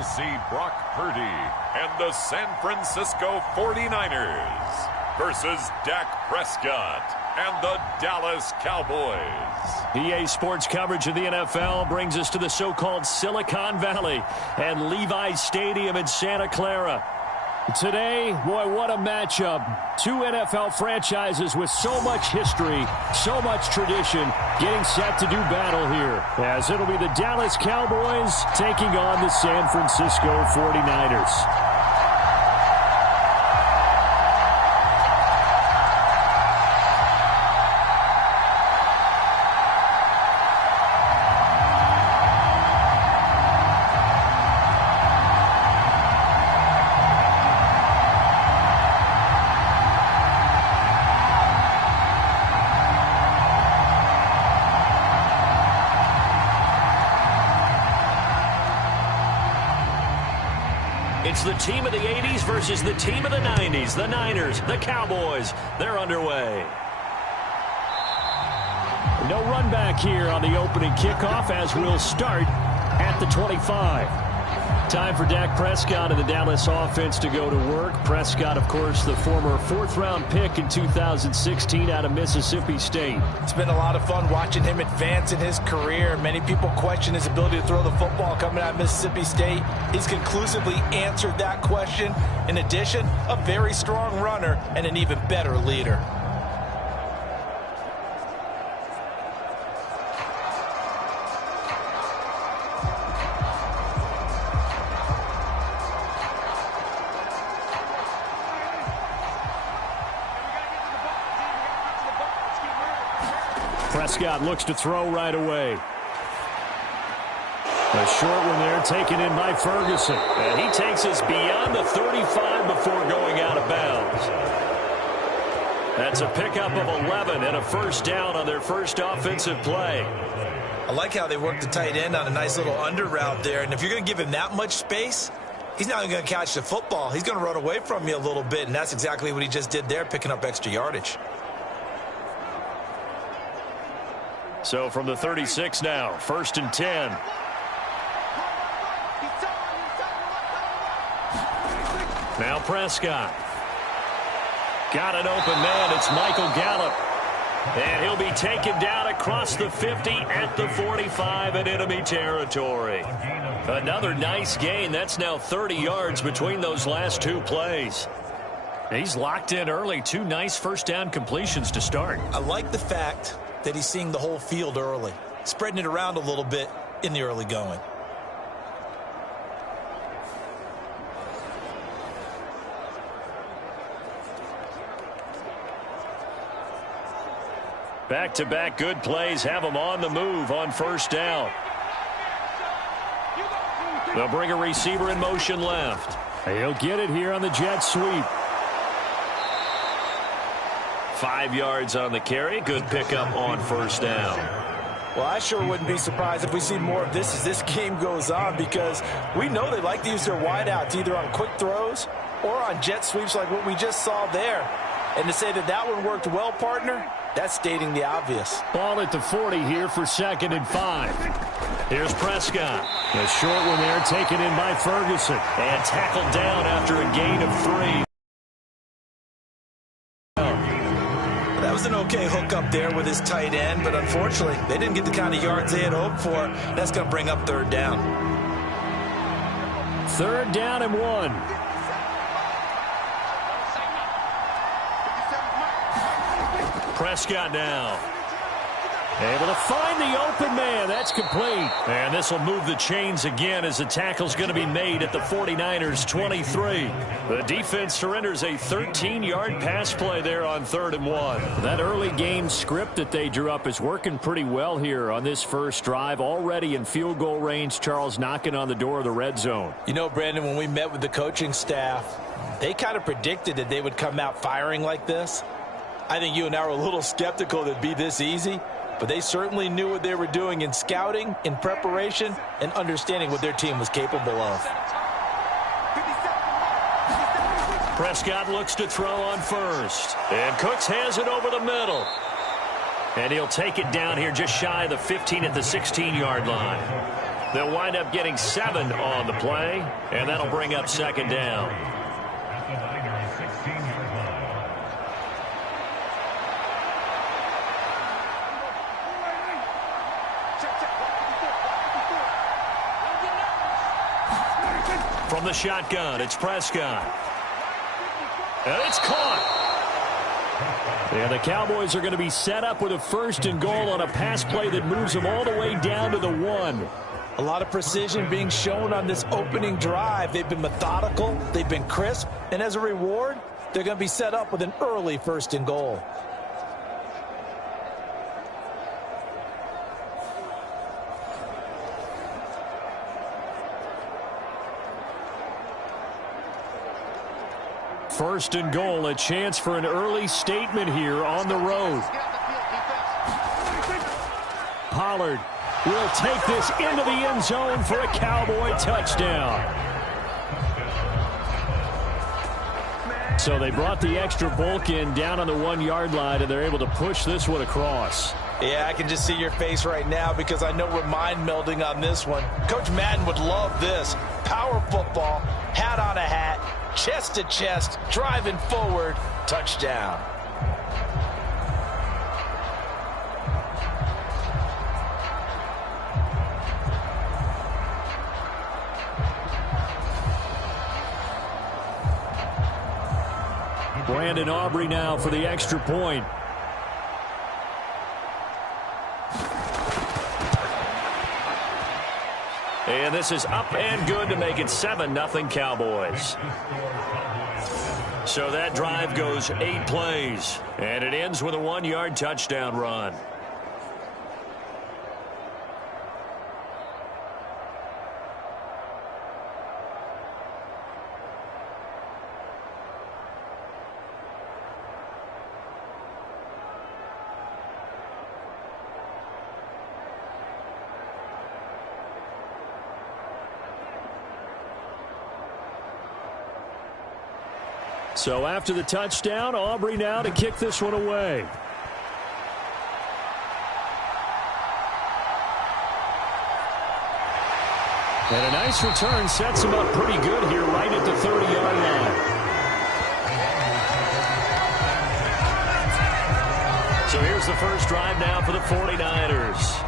now see Brock Purdy and the San Francisco 49ers versus Dak Prescott and the Dallas Cowboys. EA Sports coverage of the NFL brings us to the so-called Silicon Valley and Levi's Stadium in Santa Clara. Today, boy, what a matchup. Two NFL franchises with so much history, so much tradition, getting set to do battle here, as it'll be the Dallas Cowboys taking on the San Francisco 49ers. It's the team of the 80s versus the team of the 90s. The Niners, the Cowboys, they're underway. No run back here on the opening kickoff as we'll start at the 25. Time for Dak Prescott and the Dallas offense to go to work. Prescott, of course, the former fourth-round pick in 2016 out of Mississippi State. It's been a lot of fun watching him advance in his career. Many people question his ability to throw the football coming out of Mississippi State. He's conclusively answered that question. In addition, a very strong runner and an even better leader. Prescott looks to throw right away. A short one there taken in by Ferguson. And he takes us beyond the 35 before going out of bounds. That's a pickup of 11 and a first down on their first offensive play. I like how they work the tight end on a nice little under route there. And if you're going to give him that much space, he's not going to catch the football. He's going to run away from you a little bit, and that's exactly what he just did there, picking up extra yardage. So from the 36 now, 1st and 10. Now Prescott. Got an open man. It's Michael Gallup. And he'll be taken down across the 50 at the 45 in enemy territory. Another nice gain. That's now 30 yards between those last two plays. He's locked in early. Two nice first down completions to start. I like the fact that he's seeing the whole field early, spreading it around a little bit in the early going. Back-to-back good plays have him on the move on first down. They'll bring a receiver in motion left. He'll get it here on the jet sweep. 5 yards on the carry. Good pickup on first down. Well, I sure wouldn't be surprised if we see more of this as this game goes on, because we know they like to use their wideouts either on quick throws or on jet sweeps like what we just saw there. And to say that that one worked well, partner, that's stating the obvious. Ball at the 40 here for 2nd and 5. Here's Prescott. A short one there taken in by Ferguson. And tackled down after a gain of 3. That was an okay hook up there with his tight end, but unfortunately, they didn't get the kind of yards they had hoped for. That's going to bring up 3rd down. 3rd down and 1. Prescott now. Able to find the open man. That's complete. And this will move the chains again as the tackle's going to be made at the 49ers 23. The defense surrenders a 13-yard pass play there on 3rd and 1. That early game script that they drew up is working pretty well here on this first drive. Already in field goal range, Charles knocking on the door of the red zone. You know, Brandon, when we met with the coaching staff, they kind of predicted that they would come out firing like this. I think you and I were a little skeptical that it'd be this easy. But they certainly knew what they were doing in scouting, in preparation, and understanding what their team was capable of. Prescott looks to throw on first. And Cooks has it over the middle. And he'll take it down here just shy of the 15 at the 16-yard line. They'll wind up getting 7 on the play, and that'll bring up second down. From the shotgun, it's Prescott. And it's caught. And the Cowboys are going to be set up with a 1st and goal on a pass play that moves them all the way down to the 1. A lot of precision being shown on this opening drive. They've been methodical, they've been crisp, and as a reward, they're going to be set up with an early 1st and goal. First and goal, a chance for an early statement here on the road. Pollard will take this into the end zone for a Cowboy touchdown. So they brought the extra bulk in down on the 1-yard line, and they're able to push this one across. Yeah, I can just see your face right now because I know we're mind melding on this one. Coach Madden would love this. Power football, hat on a hat, chest to chest, driving forward, touchdown. Brandon Aubrey now for the extra point. And this is up and good to make it 7-0 Cowboys. So that drive goes 8 plays, and it ends with a 1-yard touchdown run. So after the touchdown, Aubrey now to kick this one away. And a nice return sets him up pretty good here right at the 30-yard line. So here's the first drive now for the 49ers.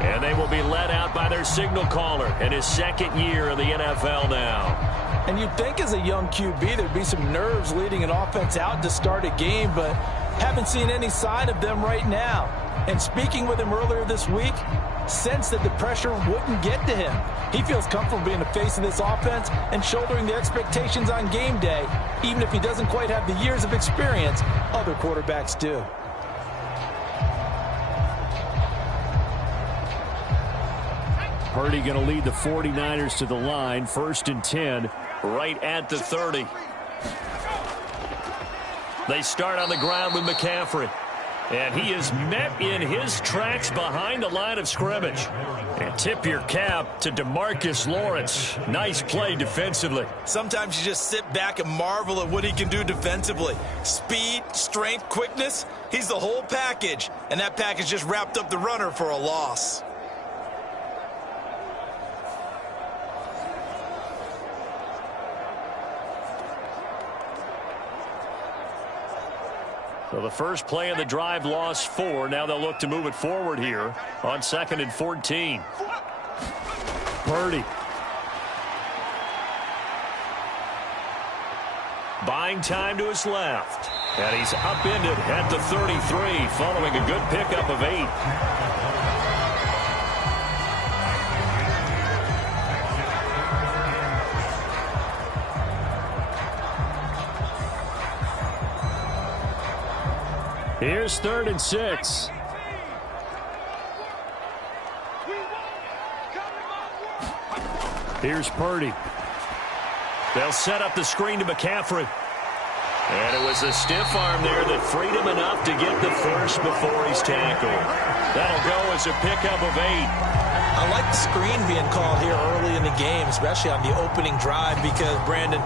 And they will be led out by their signal caller in his 2nd year in the NFL now. And you'd think as a young QB there'd be some nerves leading an offense out to start a game, but haven't seen any sign of them right now. And speaking with him earlier this week, sensed that the pressure wouldn't get to him. He feels comfortable being the face of this offense and shouldering the expectations on game day, even if he doesn't quite have the years of experience other quarterbacks do. Purdy going to lead the 49ers to the line, 1st and 10, right at the 30. They start on the ground with McCaffrey. And he is met in his tracks behind the line of scrimmage. And tip your cap to DeMarcus Lawrence. Nice play defensively. Sometimes you just sit back and marvel at what he can do defensively. Speed, strength, quickness, he's the whole package. And that package just wrapped up the runner for a loss. So the first play of the drive lost 4. Now they'll look to move it forward here on 2nd and 14. Purdy. Buying time to his left. And he's upended at the 33 following a good pickup of 8. Here's 3rd and 6. Here's Purdy. They'll set up the screen to McCaffrey. And it was a stiff arm there that freed him enough to get the first before he's tackled. That'll go as a pickup of 8. I like the screen being called here early in the game, especially on the opening drive, because, Brandon,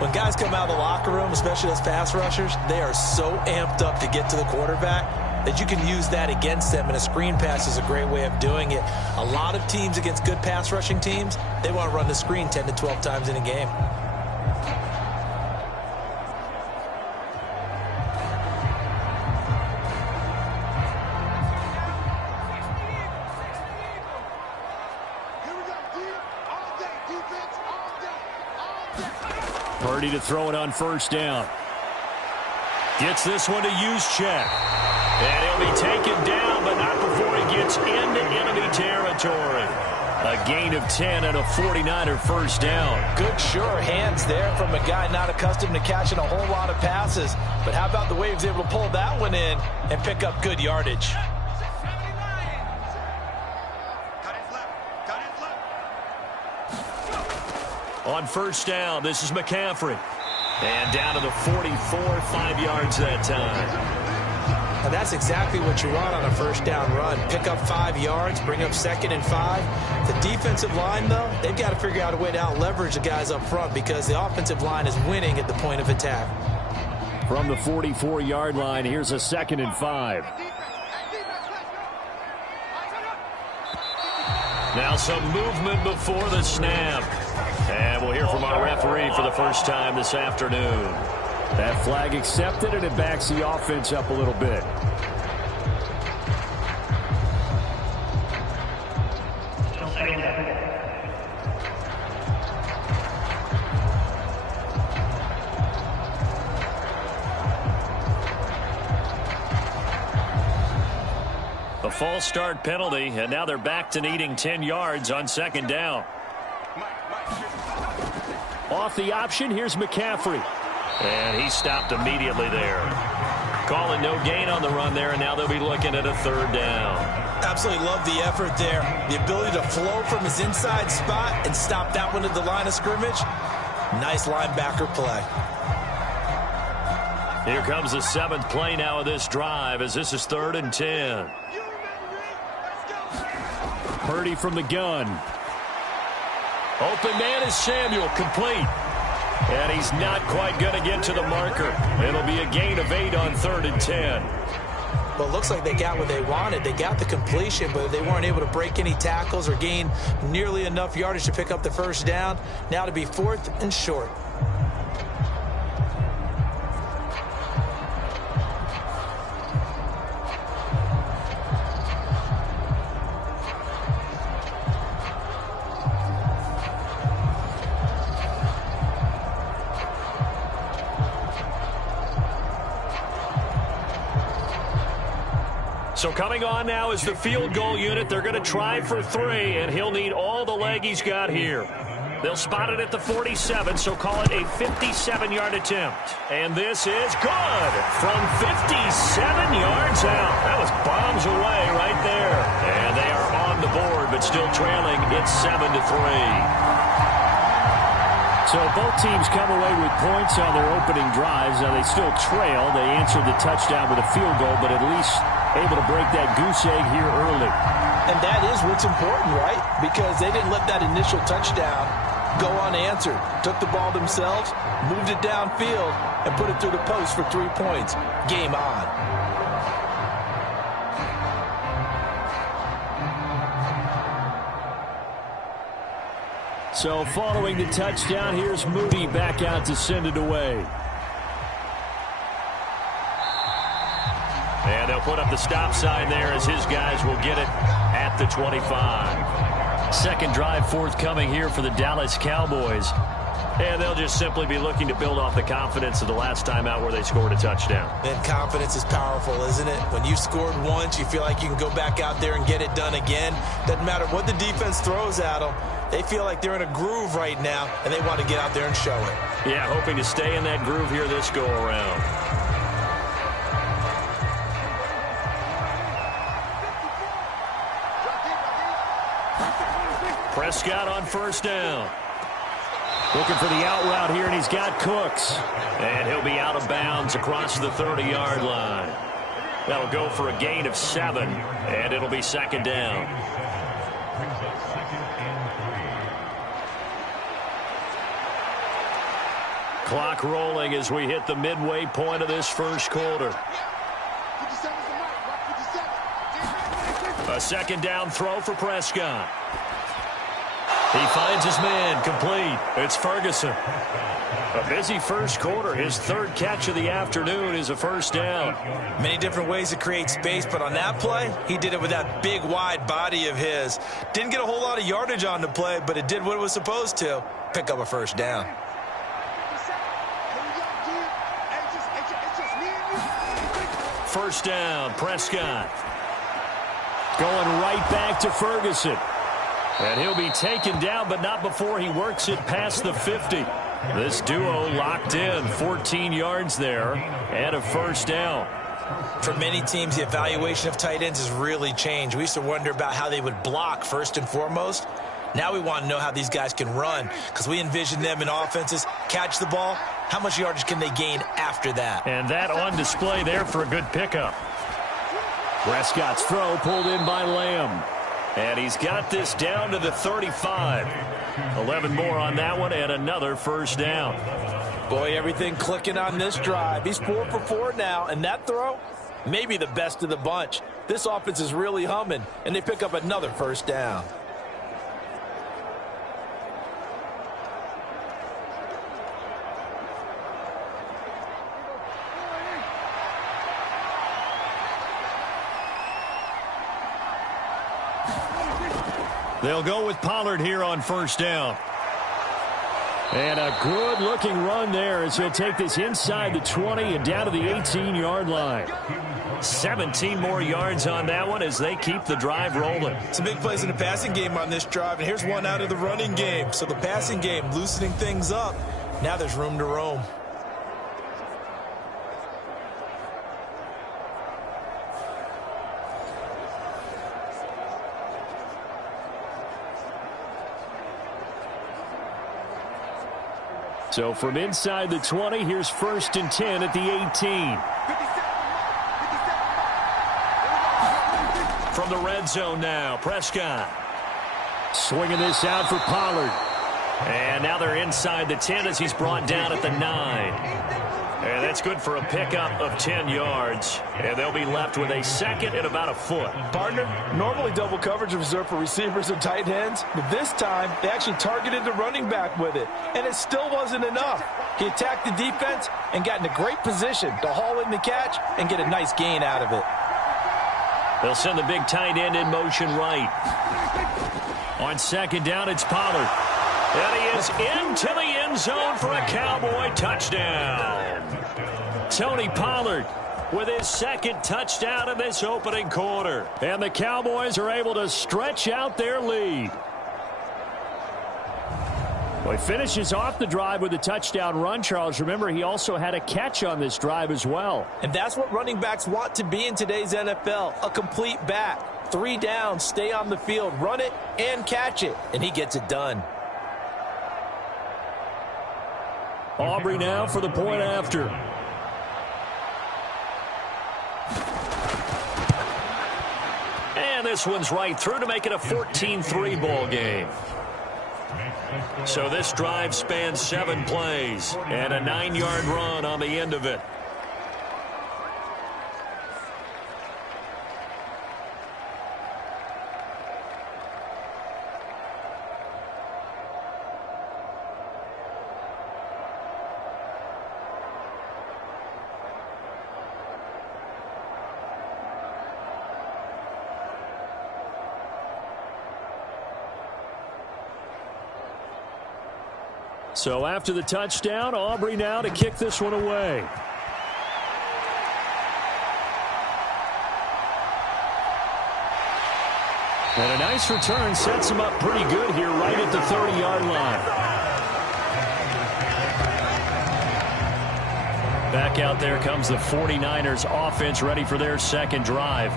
when guys come out of the locker room, especially those pass rushers, they are so amped up to get to the quarterback. that you can use that against them, and a screen pass is a great way of doing it. A lot of teams against good pass rushing teams, they want to run the screen 10 to 12 times in a game. Purdy to throw it on first down. Gets this one to use check. And he'll be taken down, but not before he gets into enemy territory. A gain of 10 and a 49er first down. Good, sure hands there from a guy not accustomed to catching a whole lot of passes. But how about the way he was able to pull that one in and pick up good yardage? On first down, this is McCaffrey. And down to the 44, 5 yards that time. And that's exactly what you want on a first down run. Pick up 5 yards, bring up 2nd and 5. The defensive line, though, they've got to figure out a way to out-leverage the guys up front because the offensive line is winning at the point of attack. From the 44-yard line, here's a 2nd and 5. Now some movement before the snap. And we'll hear from our referee for the first time this afternoon. That flag accepted, and it backs the offense up a little bit. A false start penalty, and now they're back to needing 10 yards on second down. Off the option, here's McCaffrey. And he stopped immediately there. Calling no gain on the run there, and now they'll be looking at a third down. Absolutely love the effort there. The ability to flow from his inside spot and stop that one at the line of scrimmage. Nice linebacker play. Here comes the 7th play now of this drive as this is 3rd and 10. Purdy from the gun. Open man is Samuel, complete. And he's not quite going to get to the marker. It'll be a gain of 8 on 3rd and 10. Well, it looks like they got what they wanted. They got the completion, but they weren't able to break any tackles or gain nearly enough yardage to pick up the first down. Now to be 4th and short. So coming on now is the field goal unit. They're going to try for 3, and he'll need all the leg he's got here. They'll spot it at the 47, so call it a 57-yard attempt. And this is good from 57 yards out. That was bombs away right there. And they are on the board, but still trailing. It's 7-3. So both teams come away with points on their opening drives. Now they still trail. They answered the touchdown with a field goal, but at least able to break that goose egg here early. And that is what's important, right? Because they didn't let that initial touchdown go unanswered. Took the ball themselves, moved it downfield, and put it through the post for 3 points. Game on. So following the touchdown, here's Moody back out to send it away. And they'll put up the stop sign there as his guys will get it at the 25. Second drive forthcoming here for the Dallas Cowboys. And they'll just simply be looking to build off the confidence of the last time out where they scored a touchdown. And confidence is powerful, isn't it? When you scored once, you feel like you can go back out there and get it done again. Doesn't matter what the defense throws at them. They feel like they're in a groove right now, and they want to get out there and show it. Yeah, hoping to stay in that groove here this go-around. Prescott on first down. Looking for the out route here, and he's got Cooks. And he'll be out of bounds across the 30-yard line. That'll go for a gain of 7, and it'll be second down. Clock rolling as we hit the midway point of this first quarter. second down throw for Prescott. He finds his man, complete. It's Ferguson. A busy first quarter. His third catch of the afternoon is a first down. Many different ways to create space, but on that play, he did it with that big, wide body of his. Didn't get a whole lot of yardage on the play, but it did what it was supposed to. Pick up a first down. First down, Prescott. Going right back to Ferguson. And he'll be taken down, but not before he works it past the 50. This duo locked in, 14 yards there, and a first down. For many teams, the evaluation of tight ends has really changed. We used to wonder about how they would block first and foremost. Now we want to know how these guys can run, because we envision them in offenses, catch the ball. How much yardage can they gain after that? And that on display there for a good pickup. Prescott's throw pulled in by Lamb. And he's got this down to the 35. 11 more on that one and another first down. Boy, everything clicking on this drive. He's 4 for 4 now, and that throw, maybe the best of the bunch. This offense is really humming, and they pick up another first down. They'll go with Pollard here on first down. And a good-looking run there as he'll take this inside the 20 and down to the 18-yard line. 17 more yards on that one as they keep the drive rolling. Some big plays in the passing game on this drive, and here's one out of the running game. So the passing game loosening things up. Now there's room to roam. So from inside the 20, here's 1st and 10 at the 18. From the red zone now, Prescott. Swinging this out for Pollard. And now they're inside the 10 as he's brought down at the 9. And that's good for a pickup of 10 yards. And they'll be left with a second and about a foot. Partner, normally double coverage is reserved for receivers and tight ends, but this time they actually targeted the running back with it, and it still wasn't enough. He attacked the defense and got in a great position to haul in the catch and get a nice gain out of it. They'll send the big tight end in motion right. On second down, it's Pollard. And he is into the end zone for a Cowboy touchdown. Tony Pollard with his second touchdown in this opening quarter. And the Cowboys are able to stretch out their lead. Well, he finishes off the drive with a touchdown run, Charles. Remember, he also had a catch on this drive as well. And that's what running backs want to be in today's NFL, a complete back. 3 downs, stay on the field, run it, and catch it. And he gets it done. Aubrey now for the point after. And this one's right through to make it a 14-3 ball game. So this drive spans 7 plays and a 9-yard run on the end of it. So after the touchdown, Aubrey now to kick this one away. And a nice return sets him up pretty good here right at the 30-yard line. Back out there comes the 49ers offense ready for their second drive.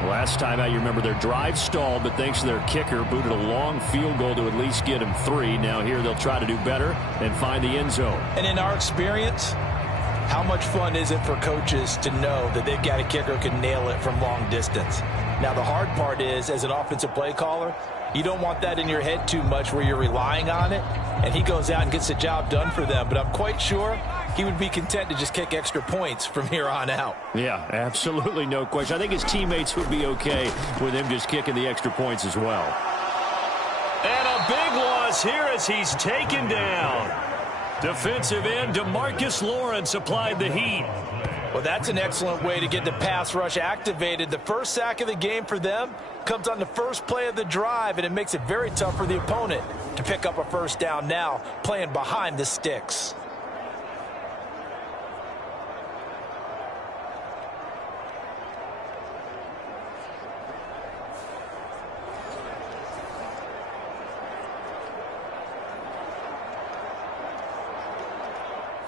Last time out, you remember their drive stalled, but thanks to their kicker, booted a long field goal to at least get him 3. Now here they'll try to do better and find the end zone. And in our experience, how much fun is it for coaches to know that they've got a kicker who can nail it from long distance? Now the hard part is, as an offensive play caller, you don't want that in your head too much where you're relying on it, and he goes out and gets the job done for them. But I'm quite sure he would be content to just kick extra points from here on out. Yeah, absolutely no question. I think his teammates would be okay with him just kicking the extra points as well. And a big loss here as he's taken down. Defensive end DeMarcus Lawrence applied the heat. Well, that's an excellent way to get the pass rush activated. The first sack of the game for them comes on the first play of the drive, and it makes it very tough for the opponent to pick up a first down now, playing behind the sticks.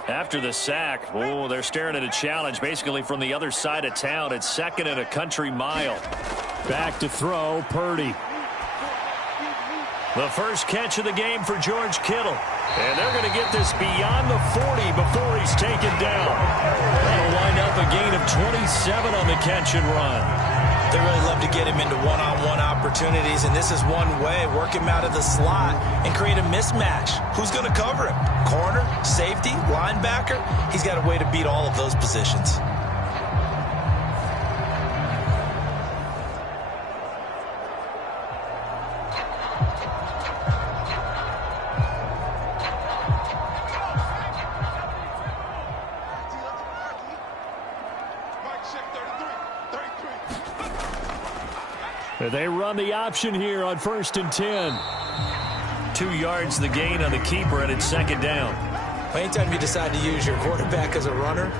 After the sack, oh, they're staring at a challenge basically from the other side of town. It's 2nd and a country mile. Back to throw, Purdy. The first catch of the game for George Kittle. And they're going to get this beyond the 40 before he's taken down. That'll wind up a gain of 27 on the catch and run. They really love to get him into one-on-one opportunities, and this is one way. Work him out of the slot and create a mismatch. Who's going to cover him? Corner, safety, linebacker? He's got a way to beat all of those positions. They run the option here on 1st and 10. 2 yards the gain on the keeper, and it's 2nd down. Anytime you decide to use your quarterback as a runner,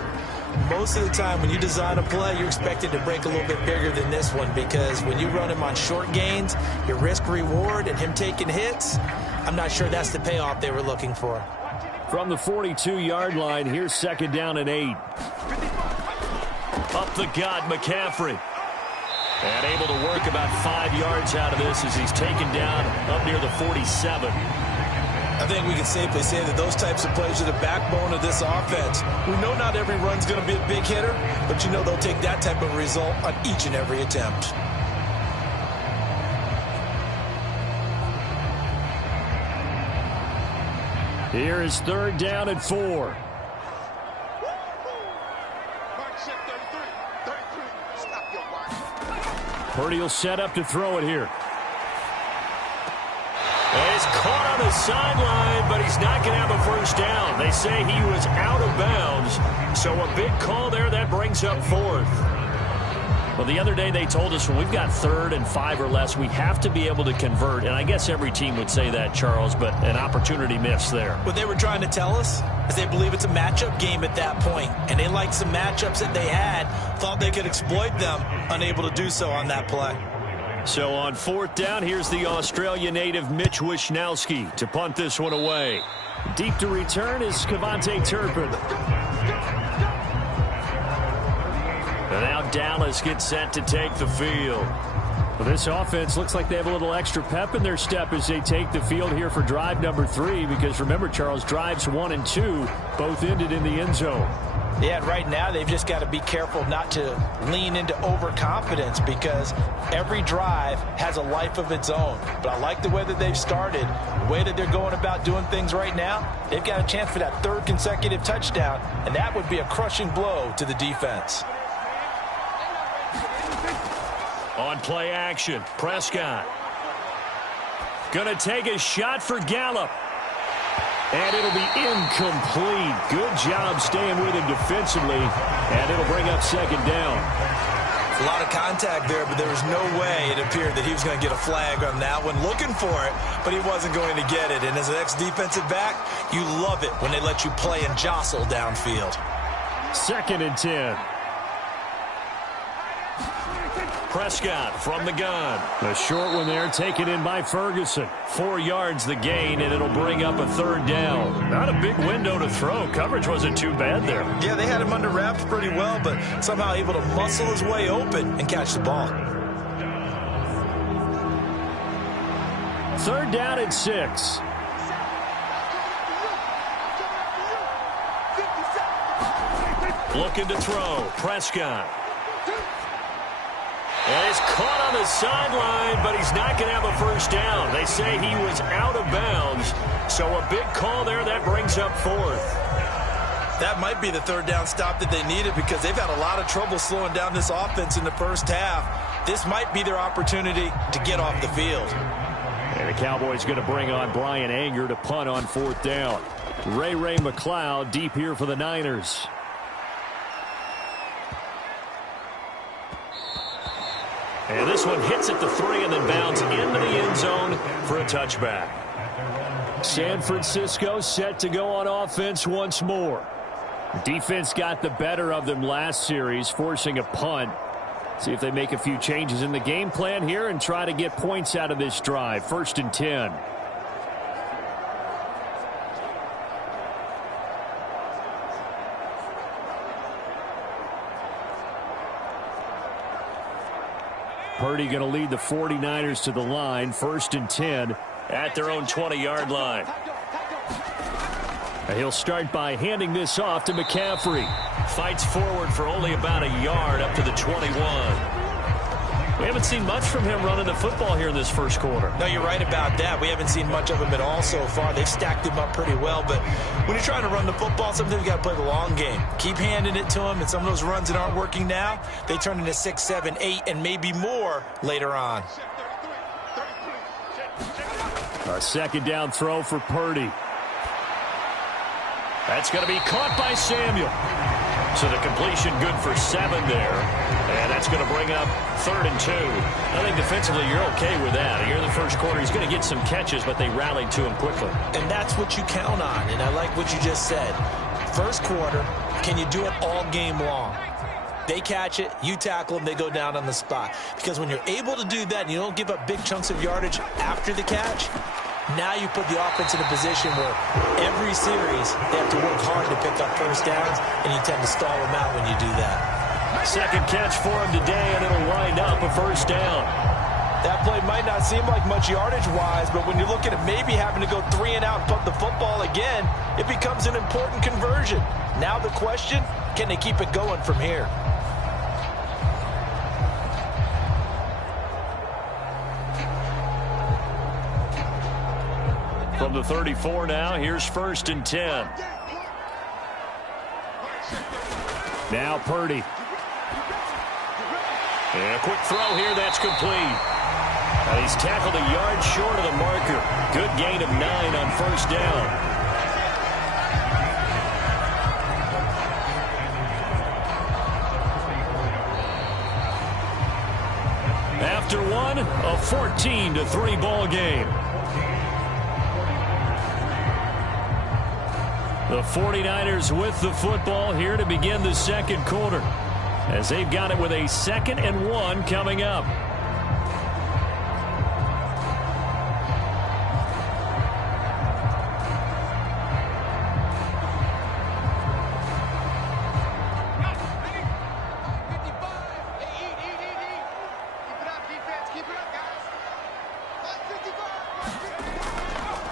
most of the time when you design a play, you're expected to break a little bit bigger than this one, because when you run him on short gains, your risk-reward and him taking hits, I'm not sure that's the payoff they were looking for. From the 42-yard line, here's 2nd down and 8. Up the gut, McCaffrey. And able to work about 5 yards out of this as he's taken down up near the 47. I think we can safely say that those types of plays are the backbone of this offense. We know not every run's going to be a big hitter, but you know they'll take that type of result on each and every attempt. Here is 3rd down and 4. Purdy will set up to throw it here. And he's caught on the sideline, but he's not going to have a first down. They say he was out of bounds, so a big call there that brings up 4th. Well, the other day they told us when we've got 3rd and 5 or less, we have to be able to convert. And I guess every team would say that, Charles, but an opportunity missed there. What they were trying to tell us is they believe it's a matchup game at that point, and they liked some matchups that they had, thought they could exploit them, unable to do so on that play. So on 4th down, here's the Australia native Mitch Wishnowsky to punt this one away. Deep to return is Kevontae Turpin. And now Dallas gets set to take the field. Well, this offense looks like they have a little extra pep in their step as they take the field here for drive number 3, because remember, Charles, drives 1 and 2 both ended in the end zone. Yeah, and right now they've just got to be careful not to lean into overconfidence, because every drive has a life of its own. But I like the way that they've started, the way that they're going about doing things right now. They've got a chance for that 3rd consecutive touchdown, and that would be a crushing blow to the defense. On play action, Prescott. Gonna take a shot for Gallup. And it'll be incomplete. Good job staying with him defensively. And it'll bring up 2nd down. A lot of contact there, but there was no way it appeared that he was going to get a flag on that one. Looking for it, but he wasn't going to get it. And as an ex-defensive back, you love it when they let you play and jostle downfield. 2nd and 10. Prescott from the gun. A short one there taken in by Ferguson. 4 yards the gain, and it'll bring up a 3rd down. Not a big window to throw. Coverage wasn't too bad there. Yeah, they had him under wraps pretty well, but somehow able to muscle his way open and catch the ball. 3rd down and 6. Looking to throw. Prescott. And he's caught on the sideline, but he's not going to have a first down. They say he was out of bounds, so a big call there that brings up 4th. That might be the third down stop that they needed because they've had a lot of trouble slowing down this offense in the first half. This might be their opportunity to get off the field. And the Cowboys going to bring on Brian Anger to punt on fourth down. Ray McLeod deep here for the Niners. And this one hits at the 3 and then bounds into the end zone for a touchback. San Francisco set to go on offense once more. Defense got the better of them last series, forcing a punt. See if they make a few changes in the game plan here and try to get points out of this drive. 1st and 10. Purdy going to lead the 49ers to the line. 1st and 10 at their own 20-yard line. He'll start by handing this off to McCaffrey. Fights forward for only about a yard up to the 21. We haven't seen much from him running the football here in this first quarter. No, you're right about that. We haven't seen much of him at all so far. They've stacked him up pretty well, but when you're trying to run the football, sometimes you got to play the long game. Keep handing it to him, and some of those runs that aren't working now, they turn into 6, 7, 8, and maybe more later on. A second down throw for Purdy. That's going to be caught by Samuel. So the completion good for 7 there. And that's going to bring up 3rd and 2. I think defensively you're okay with that. Here in the first quarter, he's going to get some catches, but they rallied to him quickly. And that's what you count on, and I like what you just said. First quarter, can you do it all game long? They catch it, you tackle them, they go down on the spot. Because when you're able to do that and you don't give up big chunks of yardage after the catch, now you put the offense in a position where every series they have to work hard to pick up first downs, and you tend to stall them out when you do that. Second catch for him today, and it'll wind up a first down. That play might not seem like much yardage-wise, but when you're looking at maybe having to go 3 and out and pump the football again, it becomes an important conversion. Now the question, can they keep it going from here? From the 34 now, here's 1st and 10. Now Purdy. And a quick throw here, that's complete. And he's tackled a yard short of the marker. Good gain of 9 on first down. After one, a 14-3 ball game. The 49ers with the football here to begin the second quarter, as they've got it with a 2nd and 1 coming up.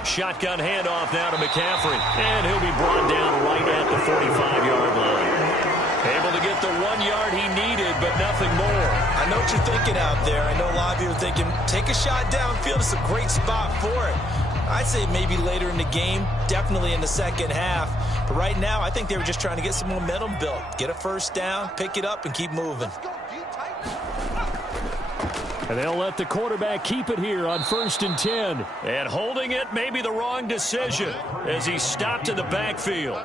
Shotgun handoff now to McCaffrey, and he'll be brought down right at the 45-yard line. Able to get the 1 yard he needed, but nothing more. I know what you're thinking out there. I know a lot of you are thinking, take a shot downfield. It's a great spot for it. I'd say maybe later in the game, definitely in the second half. But right now, I think they were just trying to get some momentum built. Get a first down, pick it up, and keep moving. And they'll let the quarterback keep it here on 1st and 10. And holding it may be the wrong decision as he stopped in the backfield.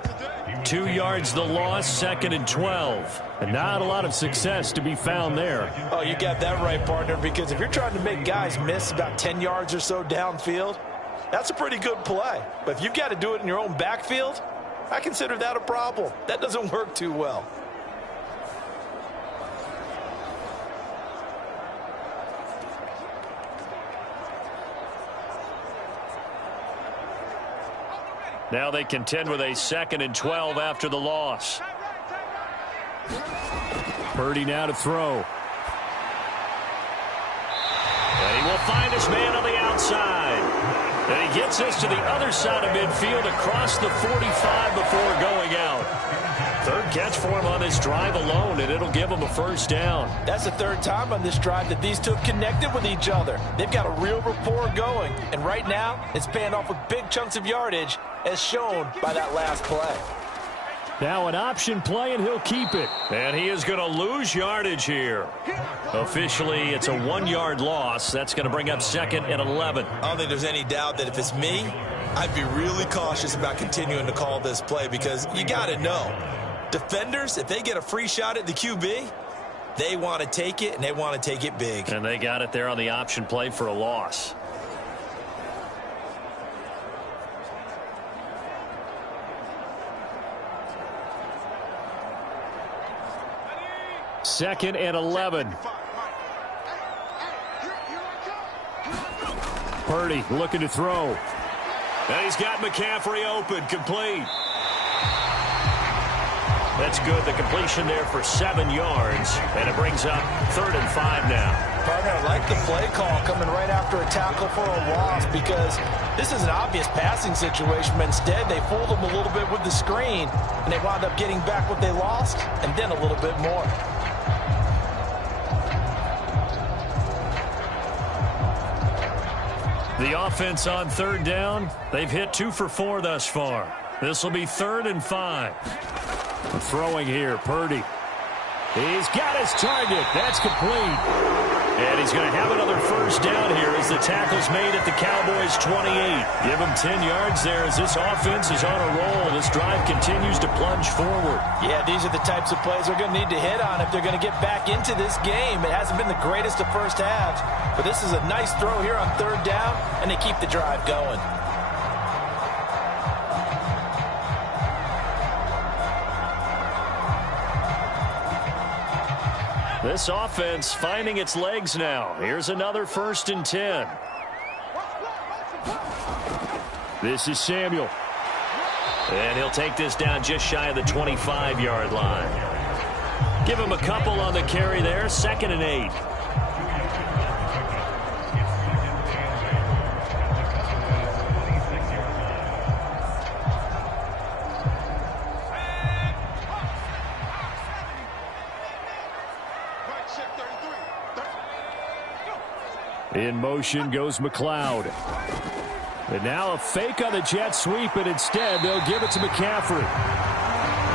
2 yards the loss, 2nd and 12. And not a lot of success to be found there. Oh, you got that right, partner, because if you're trying to make guys miss about 10 yards or so downfield, that's a pretty good play. But if you've got to do it in your own backfield, I consider that a problem. That doesn't work too well. Now they contend with a 2nd and 12 after the loss. Purdy now to throw. And he will find his man on the outside. And he gets us to the other side of midfield across the 45 before going out. 3rd catch for him on this drive alone, and it'll give him a first down. That's the 3rd time on this drive that these two have connected with each other. They've got a real rapport going, and right now it's paying off with big chunks of yardage, as shown by that last play. Now an option play, and he'll keep it. And he is going to lose yardage here. Officially, it's a 1-yard loss. That's going to bring up 2nd and 11. I don't think there's any doubt that if it's me, I'd be really cautious about continuing to call this play because you got to know, defenders, if they get a free shot at the QB, they want to take it, and they want to take it big. And they got it there on the option play for a loss. Second and 11. Purdy looking to throw. And he's got McCaffrey open, complete. That's good. The completion there for 7 yards. And it brings up 3rd and 5 now. Partner, I like the play call coming right after a tackle for a loss because this is an obvious passing situation, but instead they fooled them a little bit with the screen, and they wound up getting back what they lost and then a little bit more. The offense on 3rd down. They've hit 2 for 4 thus far. This will be 3rd and 5. Throwing here, Purdy. He's got his target. That's complete. And he's going to have another 1st down here as the tackle's made at the Cowboys' 28. Give him 10 yards there as this offense is on a roll. This drive continues to plunge forward. Yeah, these are the types of plays they're going to need to hit on if they're going to get back into this game. It hasn't been the greatest of first halves, but this is a nice throw here on 3rd down, and they keep the drive going. This offense finding its legs now. Here's another 1st and 10. This is Samuel. And he'll take this down just shy of the 25-yard line. Give him a couple on the carry there. 2nd and 8. In motion goes McLeod. And now a fake on the jet sweep, and instead they'll give it to McCaffrey.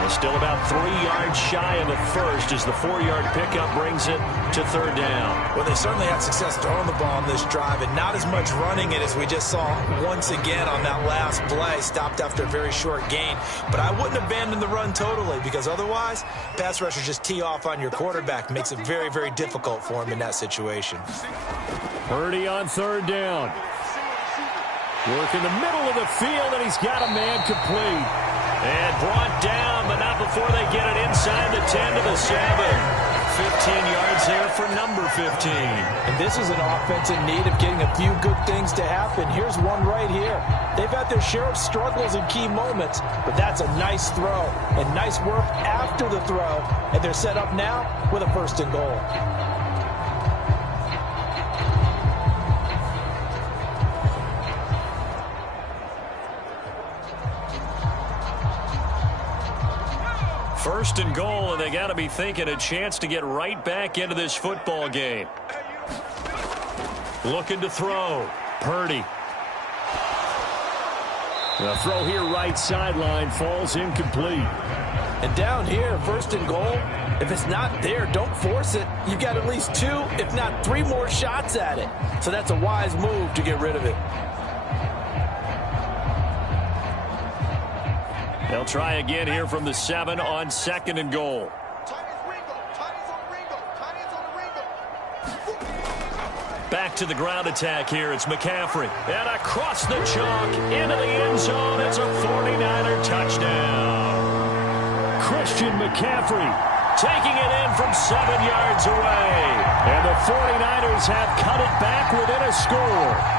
And still about 3 yards shy of a 1st as the 4-yard pickup brings it to 3rd down. Well, they certainly had success throwing the ball on this drive and not as much running it as we just saw once again on that last play. Stopped after a very short gain. But I wouldn't abandon the run totally because otherwise, pass rushers just tee off on your quarterback. Makes it very, very difficult for him in that situation. Purdy on 3rd down. Work in the middle of the field, and he's got a man complete. And brought down, but not before they get it inside the 10 to the 7. 15 yards there for number 15. And this is an offense in need of getting a few good things to happen. Here's one right here. They've had their share of struggles in key moments, but that's a nice throw and nice work after the throw. And they're set up now with a 1st and goal. First and goal, and they got to be thinking a chance to get right back into this football game. Looking to throw. Purdy. The throw here right sideline falls incomplete. And down here, 1st and goal, if it's not there, don't force it. You've got at least 2, if not 3 more shots at it. So that's a wise move to get rid of it. They'll try again here from the 7 on 2nd and goal. Back to the ground attack here. It's McCaffrey. And across the chalk into the end zone. It's a 49er touchdown. Christian McCaffrey taking it in from 7 yards away. And the 49ers have cut it back within a score.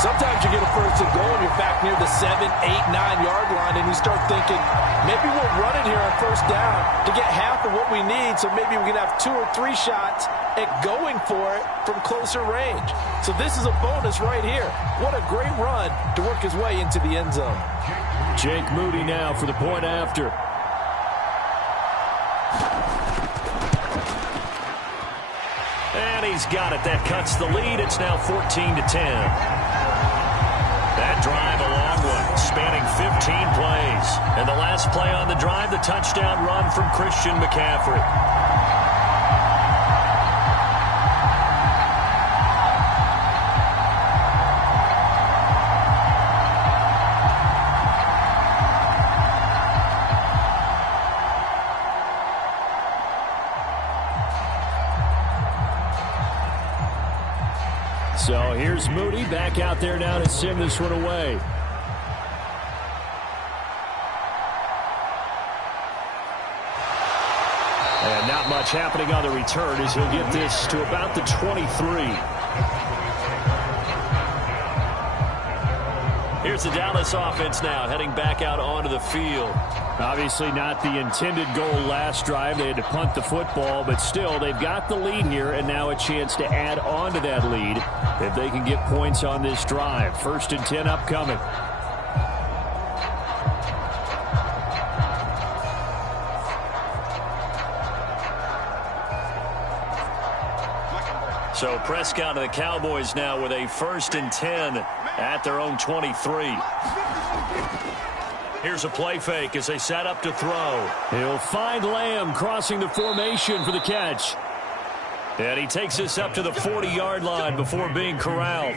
Sometimes you get a 1st and goal and you're back near the 7, 8, 9-yard line, and you start thinking, maybe we'll run it here on 1st down to get half of what we need, so maybe we can have 2 or 3 shots at going for it from closer range. So this is a bonus right here. What a great run to work his way into the end zone. Jake Moody now for the point after. And he's got it. That cuts the lead. It's now 14-10. That drive, a long one, spanning 15 plays. And the last play on the drive, the touchdown run from Christian McCaffrey. So here's Moody back out there now to send this one away. And not much happening on the return as he'll get this to about the 23. Here's the Dallas offense now heading back out onto the field. Obviously not the intended goal last drive. They had to punt the football, but still they've got the lead here and now a chance to add on to that lead if they can get points on this drive. 1st and 10 upcoming. So Prescott and the Cowboys now with a 1st and 10 at their own 23. Here's a play fake as they set up to throw. He'll find Lamb crossing the formation for the catch. And he takes this up to the 40-yard line before being corralled.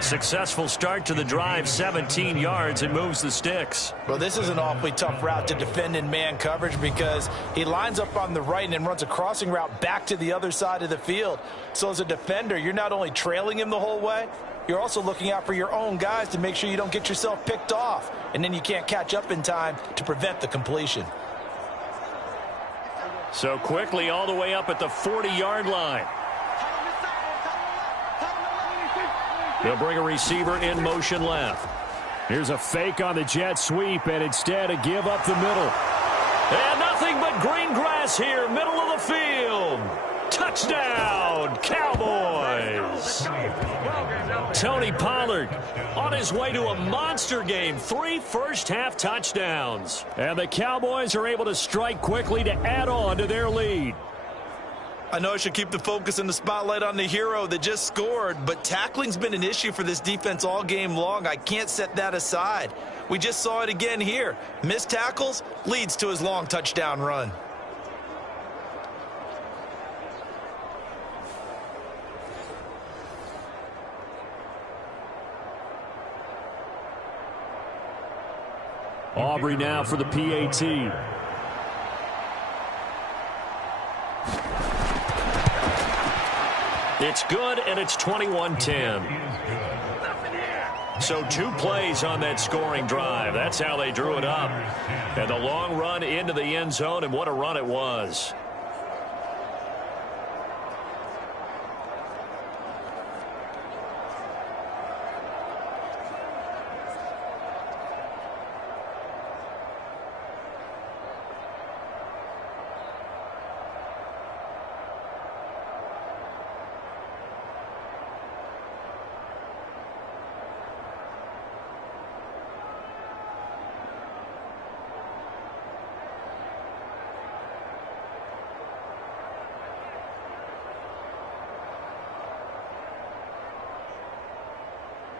Successful start to the drive, 17 yards, and moves the sticks. Well, this is an awfully tough route to defend in man coverage because he lines up on the right and then runs a crossing route back to the other side of the field. So as a defender, you're not only trailing him the whole way, you're also looking out for your own guys to make sure you don't get yourself picked off. And then you can't catch up in time to prevent the completion. So quickly all the way up at the 40-yard line. They'll bring a receiver in motion left. Here's a fake on the jet sweep, and instead a give up the middle. And nothing but green grass here, middle of the field. Touchdown, Cowboys. Tony Pollard on his way to a monster game. 3 first-half touchdowns. And the Cowboys are able to strike quickly to add on to their lead. I know I should keep the focus and the spotlight on the hero that just scored, but tackling's been an issue for this defense all game long. I can't set that aside. We just saw it again here. Missed tackles leads to his long touchdown run. Aubrey now for the PAT. It's good, and it's 21-10. So 2 plays on that scoring drive. That's how they drew it up. And the long run into the end zone, and what a run it was.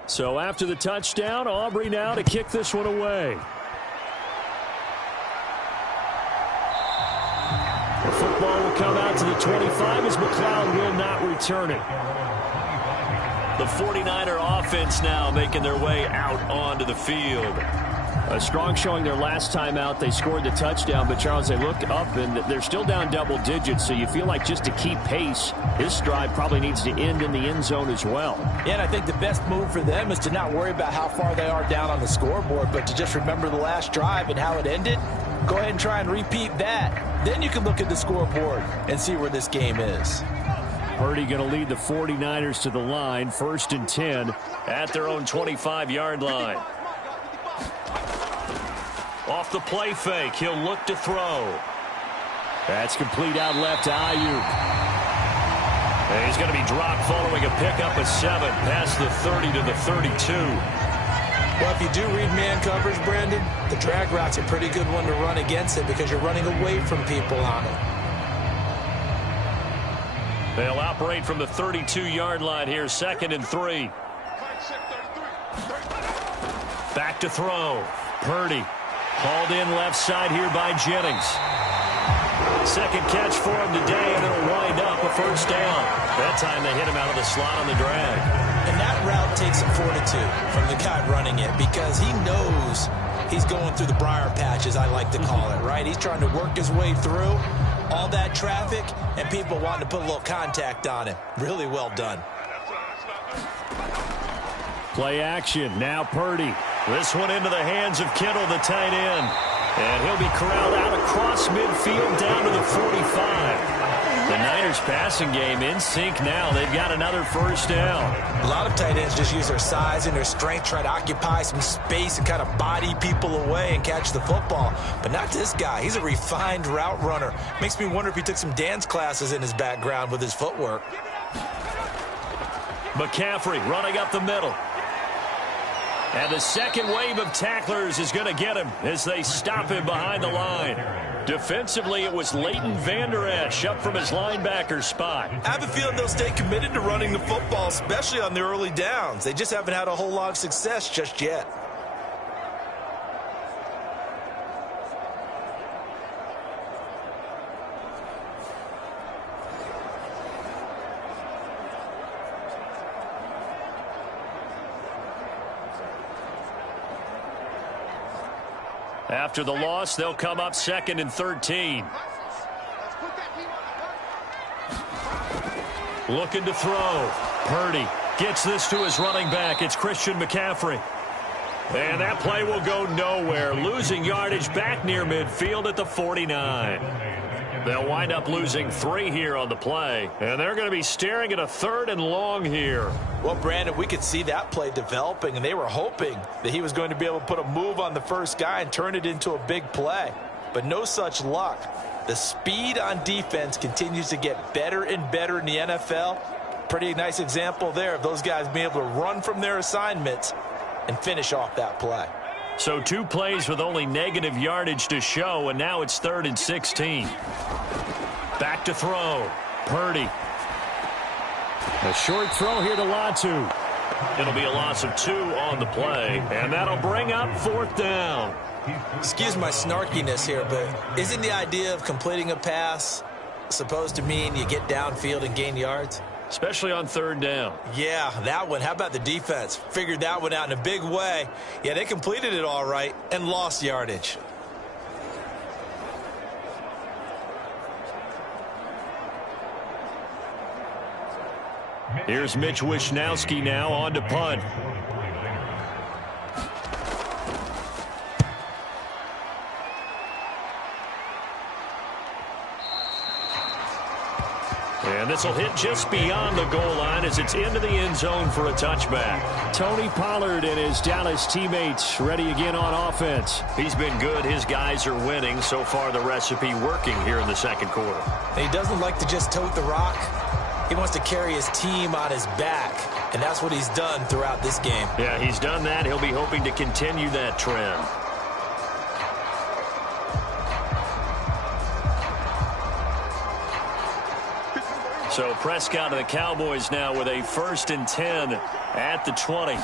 So after the touchdown, Aubrey now to kick this one away. The football will come out to the 25 as McLeod will not return it. The 49er offense now making their way out onto the field. A strong showing their last time out. They scored the touchdown, but, Charles, they look up, and they're still down double digits, so you feel like just to keep pace, this drive probably needs to end in the end zone as well. Yeah, and I think the best move for them is to not worry about how far they are down on the scoreboard, but to just remember the last drive and how it ended. Go ahead and try and repeat that. Then you can look at the scoreboard and see where this game is. Purdy going to lead the 49ers to the line, 1st and 10 at their own 25-yard line. Off the play fake, he'll look to throw. That's complete out left to Ayuk. And he's going to be dropped following a pickup of 7 past the 30 to the 32. Well, if you do read man coverage, Brandon, the drag route's a pretty good one to run against it because you're running away from people on it. They'll operate from the 32-yard line here, 2nd and 3. Back to throw. Purdy. Hauled in left side here by Jennings. Second catch for him today, and it'll wind up a first down. That time they hit him out of the slot on the drag. And that route takes some fortitude from the guy running it because he knows he's going through the briar patch, as I like to call it, right? He's trying to work his way through all that traffic and people wanting to put a little contact on him. Really well done. Play action. Now Purdy. This one into the hands of Kittle, the tight end. And he'll be corralled out across midfield down to the 45. The Niners passing game in sync now. They've got another first down. A lot of tight ends just use their size and their strength, try to occupy some space and kind of body people away and catch the football. But not this guy. He's a refined route runner. Makes me wonder if he took some dance classes in his background with his footwork. McCaffrey running up the middle. And the second wave of tacklers is going to get him as they stop him behind the line. Defensively, it was Leighton Vander Esch up from his linebacker spot. I have a feeling they'll stay committed to running the football, especially on the early downs. They just haven't had a whole lot of success just yet. After the loss, they'll come up 2nd and 13. Looking to throw. Purdy gets this to his running back. It's Christian McCaffrey. And that play will go nowhere. Losing yardage back near midfield at the 49. They'll wind up losing 3 here on the play. And they're going to be staring at a 3rd and long here. Well, Brandon, we could see that play developing, and they were hoping that he was going to be able to put a move on the first guy and turn it into a big play. But no such luck. The speed on defense continues to get better and better in the NFL. Pretty nice example there of those guys being able to run from their assignments and finish off that play. So 2 plays with only negative yardage to show, and now it's 3rd and 16. Back to throw. Purdy. A short throw here to Latu. It'll be a loss of 2 on the play, and that'll bring up 4th down. Excuse my snarkiness here, but isn't the idea of completing a pass supposed to mean you get downfield and gain yards? Especially on 3rd down. Yeah, that one. How about the defense? Figured that one out in a big way. Yeah, they completed it all right and lost yardage. Here's Mitch Wishnowski now on to punt. And this will hit just beyond the goal line as it's into the end zone for a touchback. Tony Pollard and his Dallas teammates ready again on offense. He's been good. His guys are winning. So far, the recipe working here in the 2nd quarter. He doesn't like to just tote the rock. He wants to carry his team on his back, and that's what he's done throughout this game. Yeah, he's done that. He'll be hoping to continue that trend. So Prescott and the Cowboys now with a 1st and 10 at the 20.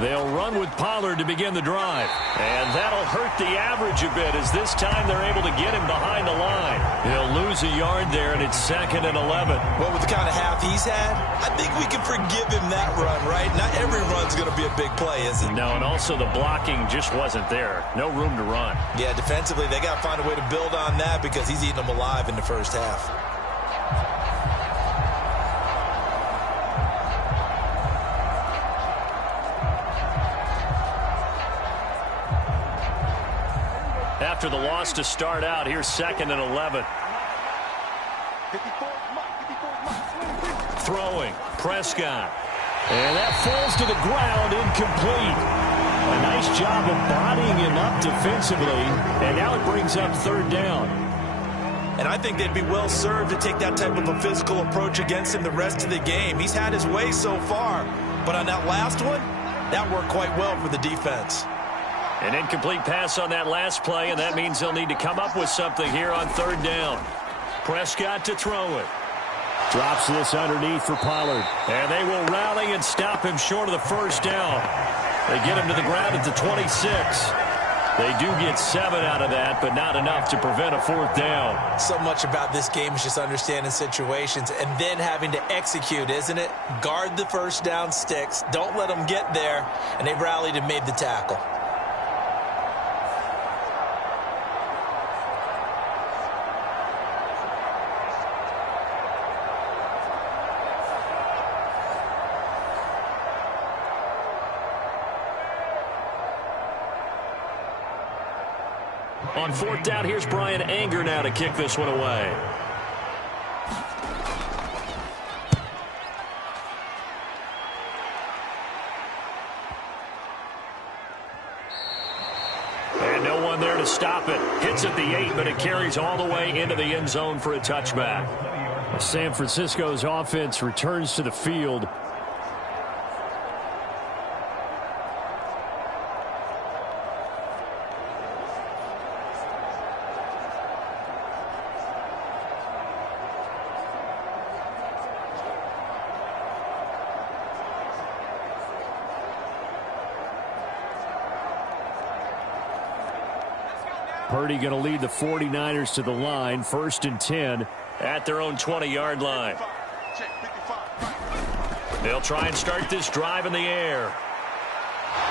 They'll run with Pollard to begin the drive. And that'll hurt the average a bit as this time they're able to get him behind the line. He'll lose a yard there, and it's 2nd and 11. Well, with the kind of half he's had, I think we can forgive him that run, right? Not every run's going to be a big play, is it? No, and also the blocking just wasn't there. No room to run. Yeah, defensively, they got to find a way to build on that because he's eating them alive in the first half. After the loss to start out, here's 2nd and 11. Throwing, Prescott. And that falls to the ground, incomplete. A nice job of bodying him up defensively, and now it brings up 3rd down. And I think they'd be well served to take that type of a physical approach against him the rest of the game. He's had his way so far, but on that last one, that worked quite well for the defense. An incomplete pass on that last play, and that means they'll need to come up with something here on 3rd down. Prescott to throw it. Drops this underneath for Pollard. And they will rally and stop him short of the 1st down. They get him to the ground at the 26. They do get 7 out of that, but not enough to prevent a 4th down. So much about this game is just understanding situations and then having to execute, isn't it? Guard the first down sticks. Don't let them get there. And they rallied and made the tackle. On 4th down, here's Brian Anger now to kick this one away. And no one there to stop it. Hits at the 8, but it carries all the way into the end zone for a touchback. San Francisco's offense returns to the field. Purdy going to lead the 49ers to the line. 1st and 10 at their own 20-yard line. They'll try and start this drive in the air.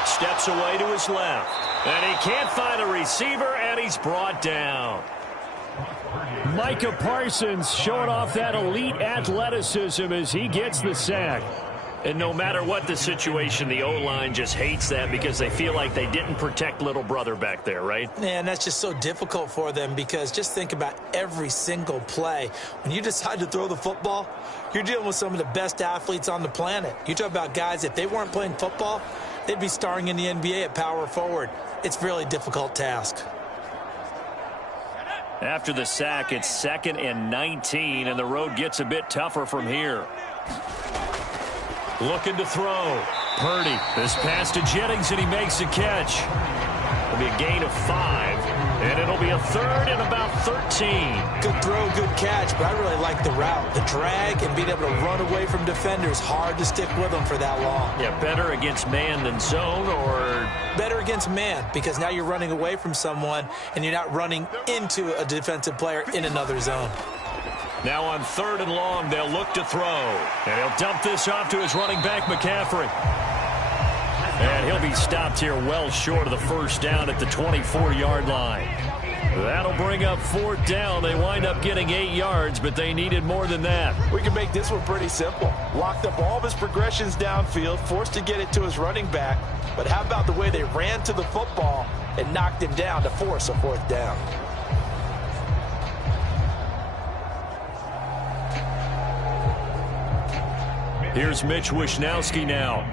Steps away to his left. And he can't find a receiver, and he's brought down. Micah Parsons showing off that elite athleticism as he gets the sack. And no matter what the situation, the O-line just hates that because they feel like they didn't protect little brother back there, right? Man, that's just so difficult for them because just think about every single play. When you decide to throw the football, you're dealing with some of the best athletes on the planet. You talk about guys, if they weren't playing football, they'd be starring in the NBA at power forward. It's a really difficult task. After the sack, it's 2nd and 19, and the road gets a bit tougher from here. Looking to throw. Purdy. This pass to Jennings, and he makes a catch. It'll be a gain of 5, and it'll be a 3rd and about 13. Good throw, good catch, but I really like the route. The drag and being able to run away from defenders. Hard to stick with them for that long. Yeah, better against man than zone, or? Better against man, because now you're running away from someone, and you're not running into a defensive player in another zone. Now on 3rd and long, they'll look to throw. And he'll dump this off to his running back, McCaffrey. And he'll be stopped here well short of the 1st down at the 24-yard line. That'll bring up 4th down. They wind up getting 8 yards, but they needed more than that. We can make this one pretty simple. Locked up all of his progressions downfield, forced to get it to his running back. But how about the way they ran to the football and knocked him down to force a 4th down? Here's Mitch Wishnowsky now.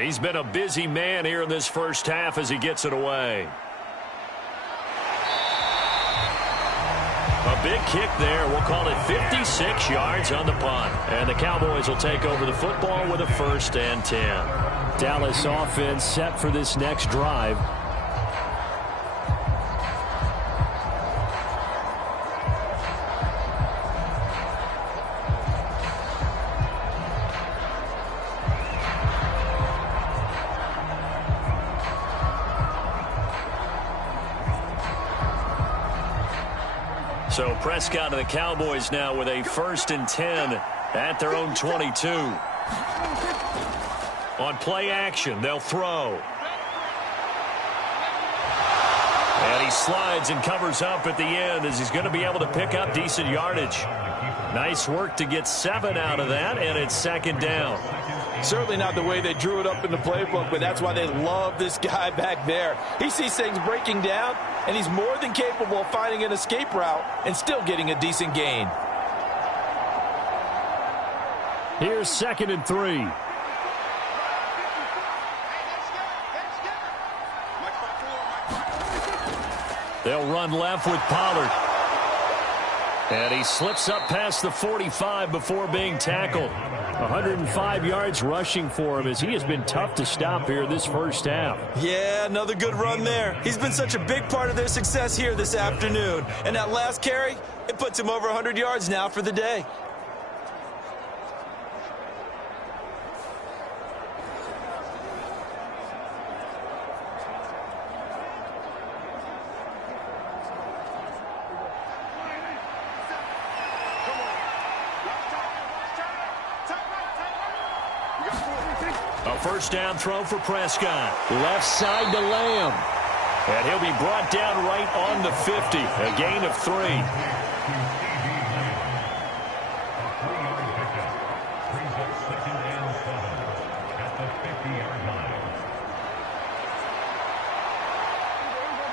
He's been a busy man here in this first half as he gets it away. A big kick there. We'll call it 56 yards on the punt. And the Cowboys will take over the football with a 1st and 10. Dallas offense set for this next drive. So Prescott and the Cowboys now with a 1st and 10 at their own 22. On play action, they'll throw. And he slides and covers up at the end as he's going to be able to pick up decent yardage. Nice work to get 7 out of that, and it's 2nd down. Certainly not the way they drew it up in the playbook, but that's why they love this guy back there. He sees things breaking down, and he's more than capable of finding an escape route and still getting a decent gain. Here's 2nd and 3. They'll run left with Pollard. And he slips up past the 45 before being tackled. 105 yards rushing for him as he has been tough to stop here this first half. Yeah, another good run there. He's been such a big part of their success here this afternoon. And that last carry, it puts him over 100 yards now for the day. first down throw for Prescott. Left side to Lamb. And he'll be brought down right on the 50. A gain of 3.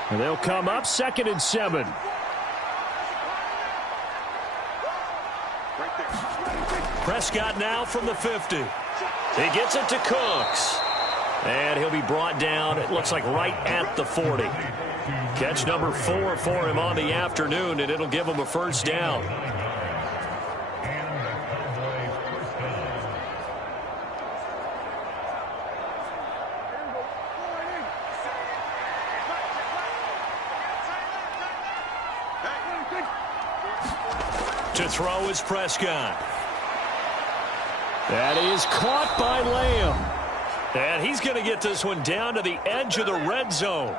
And they'll come up 2nd and 7. Prescott now from the 50. He gets it to Cooks. And he'll be brought down, it looks like right at the 40. Catch number 4 for him on the afternoon, and it'll give him a first down. To throw is Prescott. That is caught by Lamb. And he's going to get this one down to the edge of the red zone.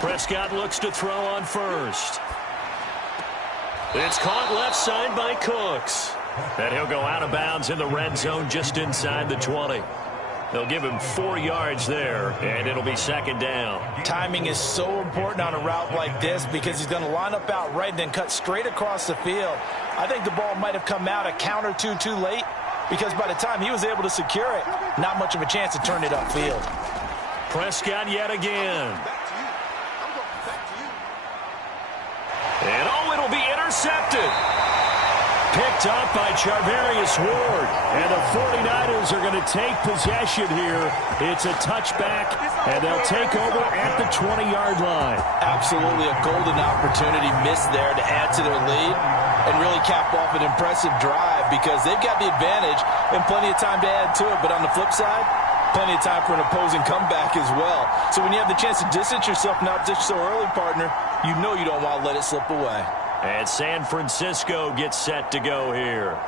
Prescott looks to throw on first. It's caught left side by Cooks. And he'll go out of bounds in the red zone just inside the 20. They'll give him 4 yards there, and it'll be 2nd down. Timing is so important on a route like this because he's going to line up out right and then cut straight across the field. I think the ball might have come out a count or two too late because by the time he was able to secure it, not much of a chance to turn it upfield. Prescott yet again. And it'll be intercepted. Picked up by Charvarius Ward. And the 49ers are going to take possession here. It's a touchback, and they'll take over at the 20-yard line. Absolutely a golden opportunity missed there to add to their lead and really cap off an impressive drive because they've got the advantage and plenty of time to add to it. But on the flip side, plenty of time for an opposing comeback as well. So when you have the chance to distance yourself from the opposition so early, partner, you know you don't want to let it slip away. And San Francisco gets set to go here.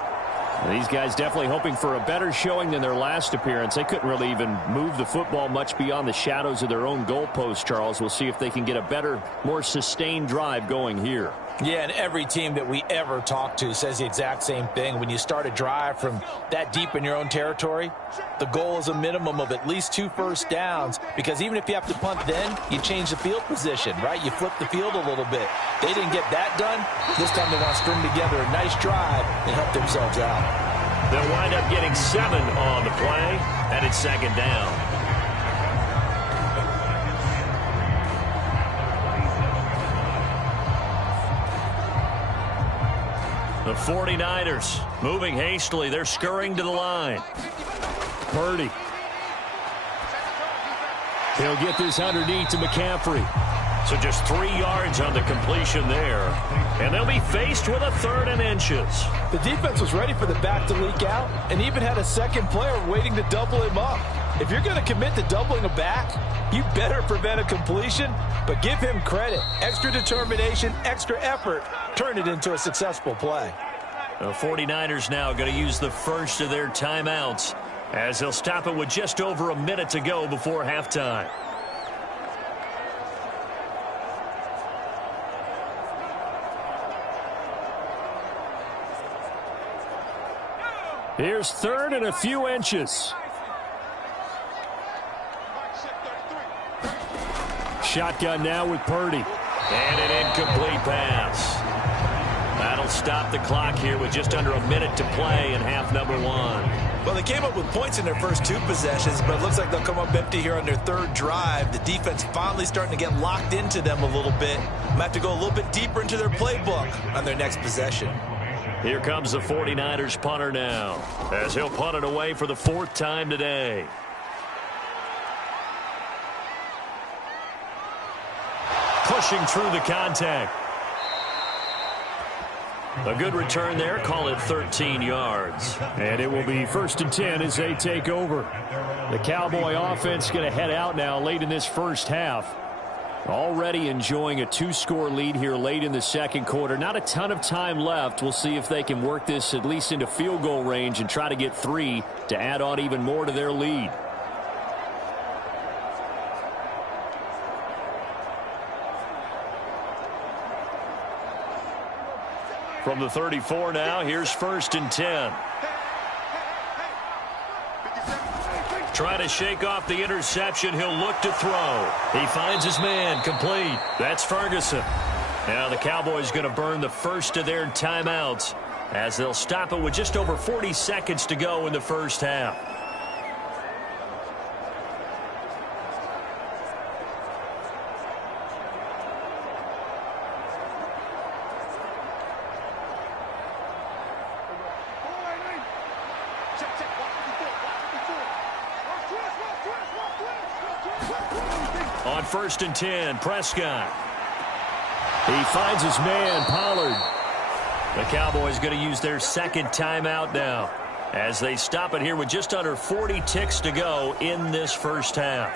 These guys definitely hoping for a better showing than their last appearance. They couldn't really even move the football much beyond the shadows of their own goalpost, Charles. We'll see if they can get a better, more sustained drive going here. Yeah, and every team that we ever talk to says the exact same thing. When you start a drive from that deep in your own territory, the goal is a minimum of at least 2 first downs because even if you have to punt then, you change the field position, right? You flip the field a little bit. They didn't get that done. This time they want to string together a nice drive and help themselves out. They'll wind up getting 7 on the play, and it's 2nd down. The 49ers moving hastily. They're scurrying to the line. Purdy. He'll get this underneath to McCaffrey. So just 3 yards on the completion there. And they'll be faced with a 3rd and inches. The defense was ready for the back to leak out and even had a second player waiting to double him up. If you're going to commit to doubling a back, you better prevent a completion, but give him credit. Extra determination, extra effort, turn it into a successful play. The 49ers now going to use the first of their timeouts as they'll stop it with just over a minute to go before halftime. Here's 3rd and a few inches. Shotgun now with Purdy. And an incomplete pass. That'll stop the clock here with just under a minute to play in half number 1. Well, they came up with points in their first 2 possessions, but it looks like they'll come up empty here on their 3rd drive. The defense finally starting to get locked into them a little bit. Might have to go a little bit deeper into their playbook on their next possession. Here comes the 49ers punter now, as he'll punt it away for the 4th time today. Pushing through the contact. A good return there. Call it 13 yards. And it will be 1st and 10 as they take over. The Cowboy offense going to head out now late in this first half. Already enjoying a 2-score lead here late in the second quarter. Not a ton of time left. We'll see if they can work this at least into field goal range and try to get 3 to add on even more to their lead. From the 34 now, here's 1st and 10. Trying to shake off the interception. He'll look to throw. He finds his man. Complete. That's Ferguson. Now the Cowboys going to burn the first of their timeouts as they'll stop it with just over 40 seconds to go in the first half. On 1st and 10, Prescott. He finds his man, Pollard. The Cowboys going to use their second timeout now as they stop it here with just under 40 ticks to go in this first half.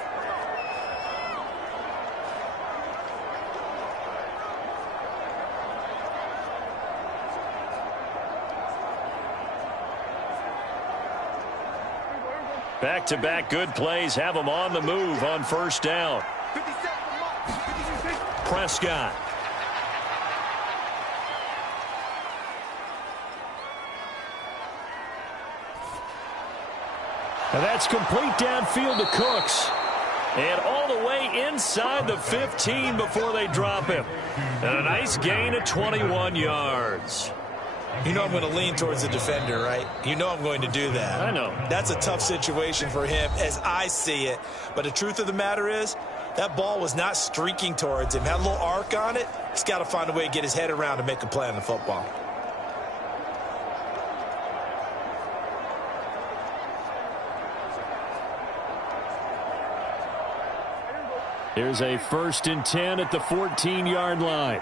Back-to-back good plays have them on the move on 1st down. Prescott. And that's complete downfield to Cooks. And all the way inside the 15 before they drop him. And a nice gain of 21 yards. You know I'm going to lean towards the defender, right? You know I'm going to do that. I know. That's a tough situation for him as I see it. But the truth of the matter is, that ball was not streaking towards him. Had a little arc on it. He's got to find a way to get his head around to make a play on the football. Here's a 1st and 10 at the 14-yard line.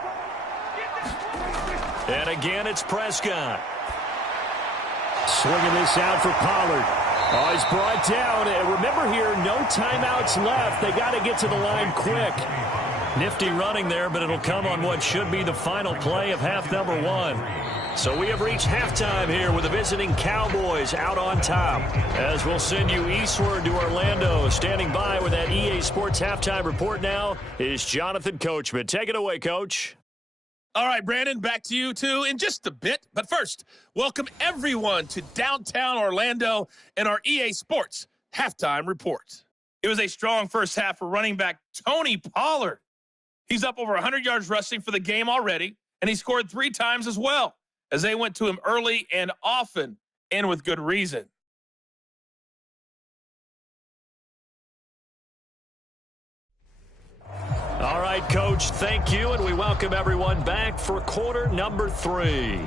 And again, it's Prescott. Swinging this out for Pollard. Oh, he's brought down. And remember here, no timeouts left. They got to get to the line quick. Nifty running there, but it'll come on what should be the final play of half number 1. So we have reached halftime here with the visiting Cowboys out on top. As we'll send you eastward to Orlando. Standing by with that EA Sports halftime report now is Jonathan Coachman. Take it away, Coach. All right, Brandon, back to you, too, in just a bit. But first, welcome everyone to downtown Orlando and our EA Sports halftime report. It was a strong first half for running back Tony Pollard. He's up over 100 yards rushing for the game already, and he scored 3 times as well, as they went to him early and often, and with good reason. All right, Coach, thank you, and we welcome everyone back for quarter number 3.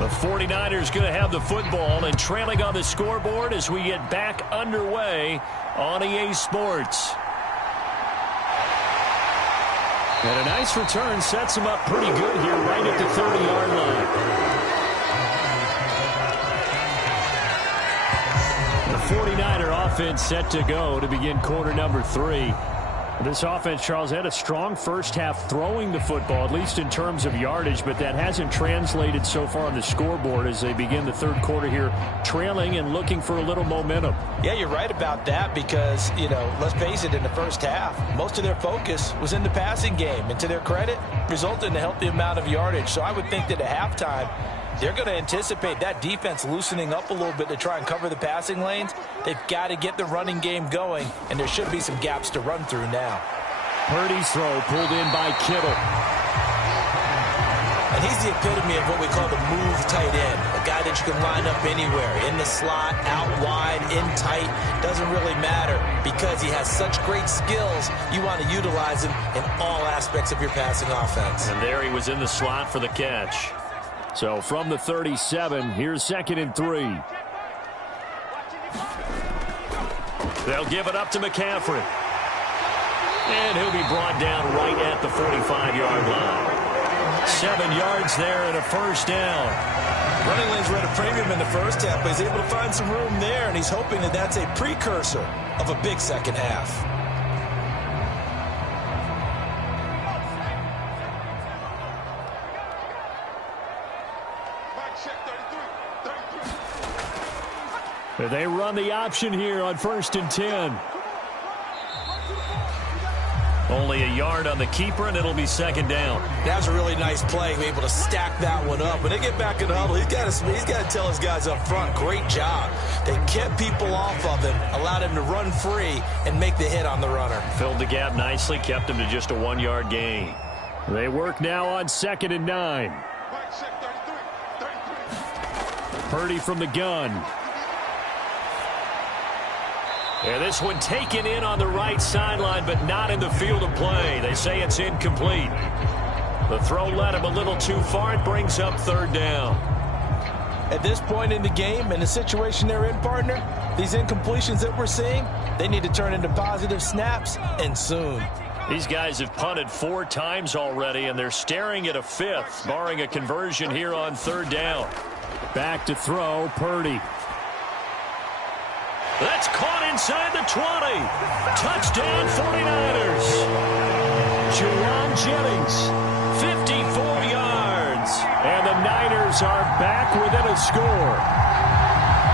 The 49ers going to have the football and trailing on the scoreboard as we get back underway on EA Sports. And a nice return sets them up pretty good here right at the 30-yard line. The 49er offense set to go to begin quarter number 3. This offense, Charles, had a strong first half throwing the football, at least in terms of yardage, but that hasn't translated so far on the scoreboard as they begin the third quarter here, trailing and looking for a little momentum. Yeah, you're right about that because, you know, let's face it, in the first half, most of their focus was in the passing game, and to their credit, resulted in a healthy amount of yardage. So I would think that at halftime, they're going to anticipate that defense loosening up a little bit to try and cover the passing lanes. They've got to get the running game going, and there should be some gaps to run through now. Purdy's throw pulled in by Kittle. he's the epitome of what we call the move tight end, a guy that you can line up anywhere, in the slot, out wide, in tight, doesn't really matter because he has such great skills. You want to utilize him in all aspects of your passing offense. And there he was in the slot for the catch. So from the 37, here's 2nd and 3. They'll give it up to McCaffrey. And he'll be brought down right at the 45-yard line. 7 yards there and a first down. Running lanes were at a premium in the first half, but he's able to find some room there, and he's hoping that that's a precursor of a big second half. They run the option here on 1st and 10. Only a yard on the keeper, and it'll be 2nd down. That was a really nice play, able to stack that one up. When they get back in the huddle, he's got to tell his guys up front, great job. They kept people off of him, allowed him to run free and make the hit on the runner. Filled the gap nicely, kept him to just a 1-yard gain. They work now on 2nd and 9. Purdy from the gun. Yeah, this one taken in on the right sideline, but not in the field of play. They say it's incomplete. The throw led him a little too far. It brings up 3rd down. At this point in the game, in the situation they're in, partner, these incompletions that we're seeing, they need to turn into positive snaps, and soon. These guys have punted 4 times already, and they're staring at a 5th, barring a conversion here on 3rd down. Back to throw, Purdy. That's caught inside the 20. Touchdown 49ers. Juwan Jennings, 54 yards. And the Niners are back within a score.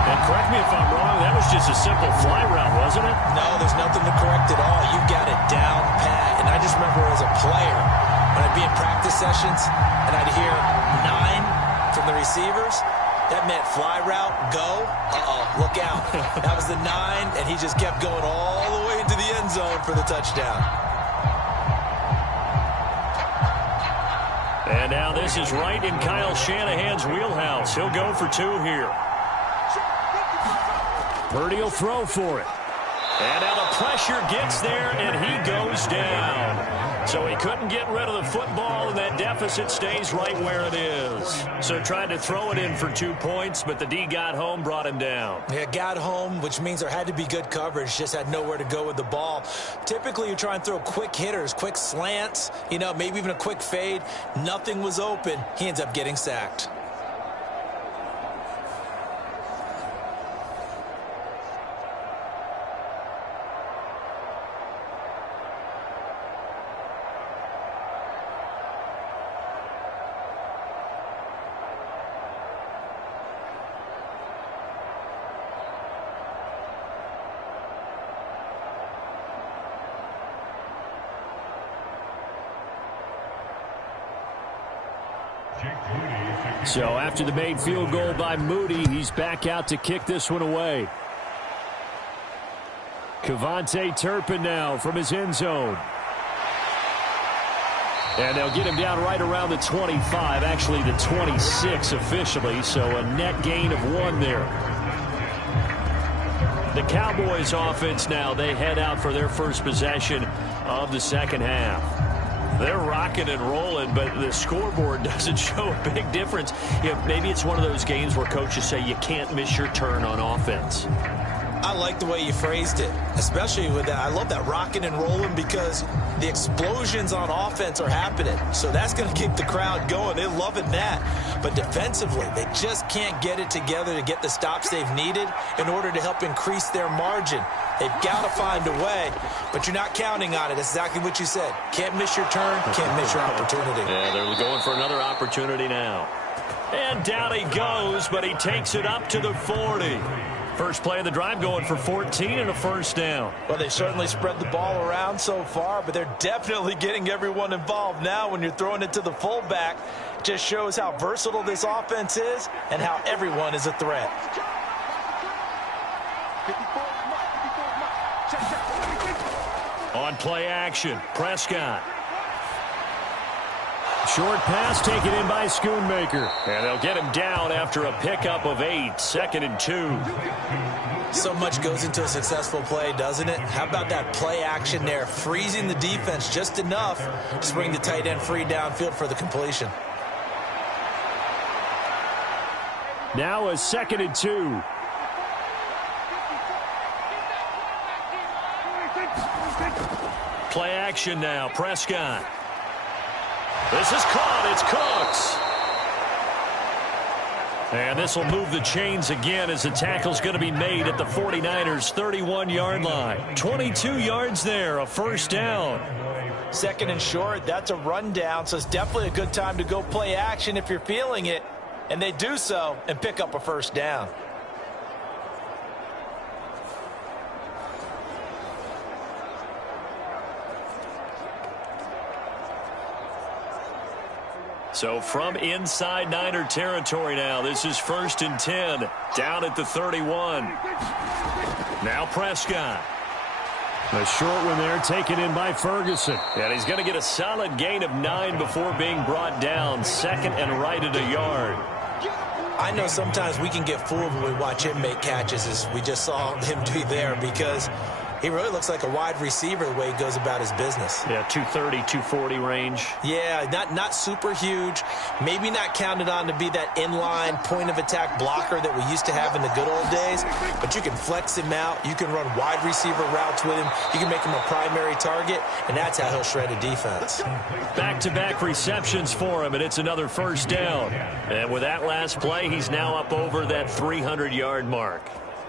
And correct me if I'm wrong, that was just a simple fly route, wasn't it? No, there's nothing to correct at all. You got it down pat. And I just remember as a player, when I'd be in practice sessions, and I'd hear 9 from the receivers, that meant fly route, go, look out. That was the 9, and he just kept going all the way into the end zone for the touchdown. And now this is right in Kyle Shanahan's wheelhouse. He'll go for 2 here. Purdy will throw for it. And now the pressure gets there, and he goes down. So he couldn't get rid of the football, and that deficit stays right where it is. So tried to throw it in for 2 points, but the D got home, brought him down. Yeah, got home, which means there had to be good coverage. Just had nowhere to go with the ball. Typically, you try and throw quick hitters, quick slants, maybe even a quick fade. Nothing was open. He ends up getting sacked. So after the made field goal by Moody, he's back out to kick this one away. Kevontae Turpin now from his end zone. And they'll get him down right around the 25, actually the 26 officially, so a net gain of 1 there. The Cowboys offense now, they head out for their first possession of the 2nd half. They're rocking and rolling, but the scoreboard doesn't show a big difference. Maybe it's one of those games where coaches say you can't miss your turn on offense. I like the way you phrased it, especially with that. I love that rocking and rolling because the explosions on offense are happening. So that's going to keep the crowd going. They're loving that. But defensively, they just can't get it together to get the stops they've needed in order to help increase their margin. They've got to find a way, but you're not counting on it. That's exactly what you said. Can't miss your turn, can't miss your opportunity. Yeah, they're going for another opportunity now. And down he goes, but he takes it up to the 40. First play of the drive going for 14 and a first down. Well, they certainly spread the ball around so far, but they're definitely getting everyone involved now when you're throwing it to the fullback. Just shows how versatile this offense is and how everyone is a threat. On play action, Prescott. Short pass taken in by Schoonmaker. And they'll get him down after a pickup of 8. 2nd and 2. So much goes into a successful play, doesn't it? How about that play action there, freezing the defense just enough to bring the tight end free downfield for the completion. Now a 2nd and 2. Play action now. Prescott. This is caught. It's Cooks. And this will move the chains again as the tackle's going to be made at the 49ers' 31-yard line. 22 yards there, a first down. 2nd and short, that's a rundown, so it's definitely a good time to go play action if you're feeling it. And they do so and pick up a first down. So from inside Niner territory now, this is 1st and 10, down at the 31. Now Prescott. A short one there taken in by Ferguson. And he's going to get a solid gain of 9 before being brought down. 2nd and right at a yard. I know sometimes we can get fooled when we watch him make catches, as we just saw him do there, because he really looks like a wide receiver the way he goes about his business. Yeah, 230, 240 range. Yeah, not super huge. Maybe not counted on to be that inline point-of-attack blocker that we used to have in the good old days. But you can flex him out. You can run wide receiver routes with him. You can make him a primary target, and that's how he'll shred a defense. Back-to-back receptions for him, and it's another first down. And with that last play, he's now up over that 300-yard mark.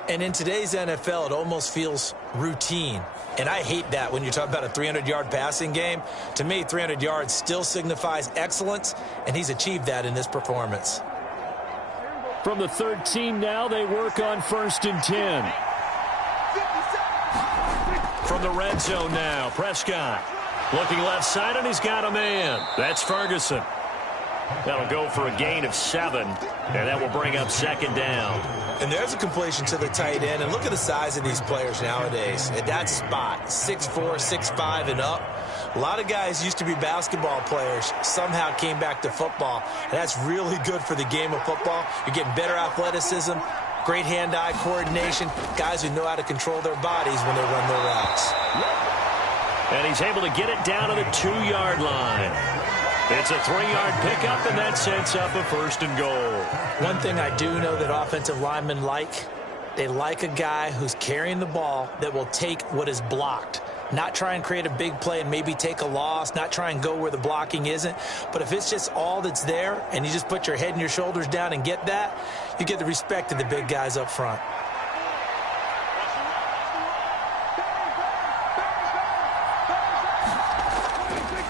And in today's NFL, it almost feels routine. And I hate that when you talk about a 300-yard passing game. To me, 300 yards still signifies excellence, and he's achieved that in this performance. From the 13 now, they work on 1st and 10. From the red zone now, Prescott. Looking left side, and he's got a man. That's Ferguson. That'll go for a gain of 7, and that will bring up 2nd down. And there's a completion to the tight end. And look at the size of these players nowadays. At that spot, 6'4", 6'5", and up. A lot of guys used to be basketball players, somehow came back to football. And that's really good for the game of football. You're getting better athleticism, great hand-eye coordination, guys who know how to control their bodies when they run their routes. And he's able to get it down to the 2-yard line. It's a 3-yard pickup, and that sets up a 1st and goal. One thing I do know that offensive linemen like, they like a guy who's carrying the ball that will take what is blocked. Not try and create a big play and maybe take a loss, not try and go where the blocking isn't. But if it's just all that's there and you just put your head and your shoulders down and get that, you get the respect of the big guys up front.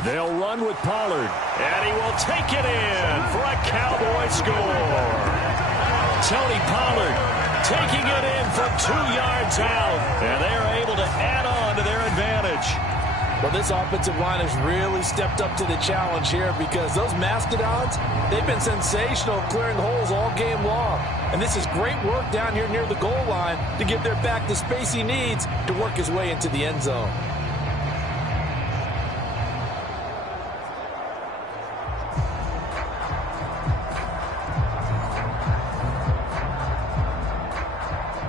They'll run with Pollard, and he will take it in for a Cowboy score. Tony Pollard taking it in from 2 yards out, and they're able to add on to their advantage. Well, this offensive line has really stepped up to the challenge here, because those Mastodons, they've been sensational clearing holes all game long. And this is great work down here near the goal line to give their back the space he needs to work his way into the end zone.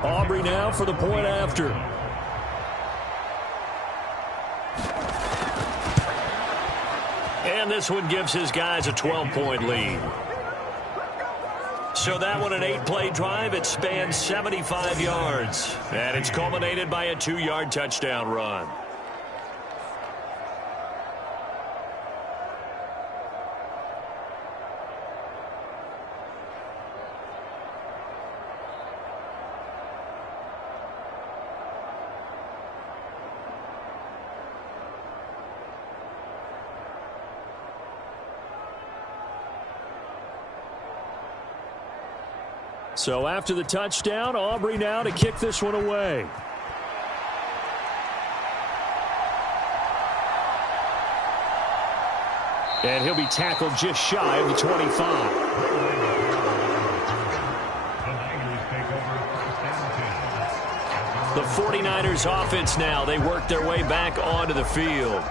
Aubrey now for the point after. And this one gives his guys a 12-point lead. So that one, an 8-play drive. It spans 75 yards. And it's culminated by a 2-yard touchdown run. So after the touchdown, Aubrey now to kick this one away. And he'll be tackled just shy of the 25. The 49ers offense now, they work their way back onto the field.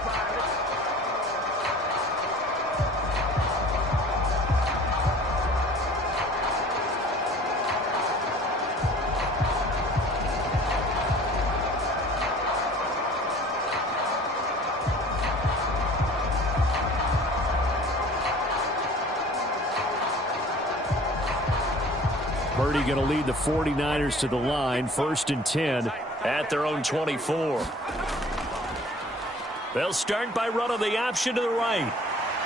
Purdy going to lead the 49ers to the line, 1st and 10 at their own 24. They'll start by running the option to the right.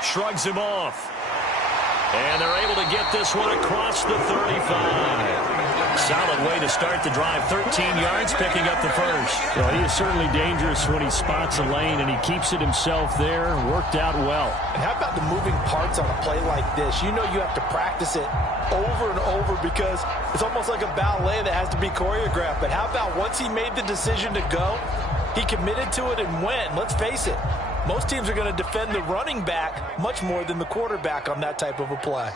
Shrugs him off. And they're able to get this one across the 35. Solid way to start the drive. 13 yards, picking up the first. Well, he is certainly dangerous when he spots a lane, and he keeps it himself there. Worked out well. And how about the moving parts on a play like this? You know you have to practice it over and over because it's almost like a ballet that has to be choreographed. But how about once he made the decision to go, he committed to it and went. Let's face it, most teams are going to defend the running back much more than the quarterback on that type of a play.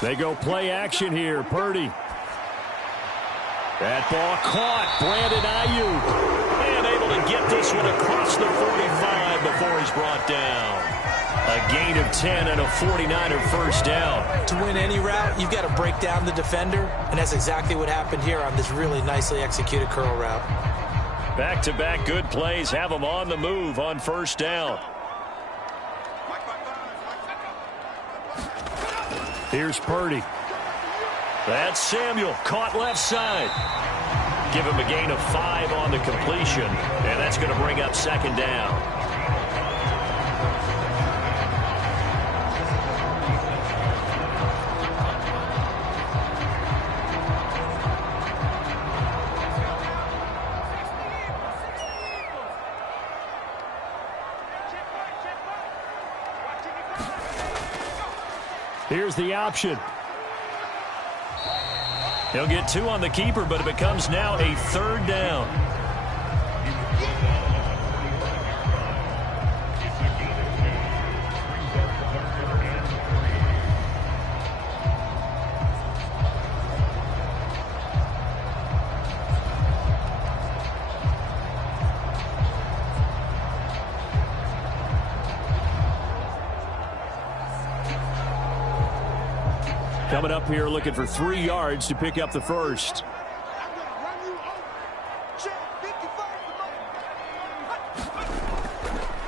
They go play action here. Purdy. That ball caught. Brandon Ayuk. And able to get this one across the 45 before he's brought down. A gain of 10 and a 49er first down. To win any route, you've got to break down the defender, and that's exactly what happened here on this really nicely executed curl route. Back-to-back good plays have them on the move on first down. Here's Purdy. That's Samuel, caught left side. Give him a gain of 5 on the completion, and that's going to bring up second down. Here's the option. He'll get 2 on the keeper, but it becomes now a third down. Coming up here looking for 3 yards to pick up the first.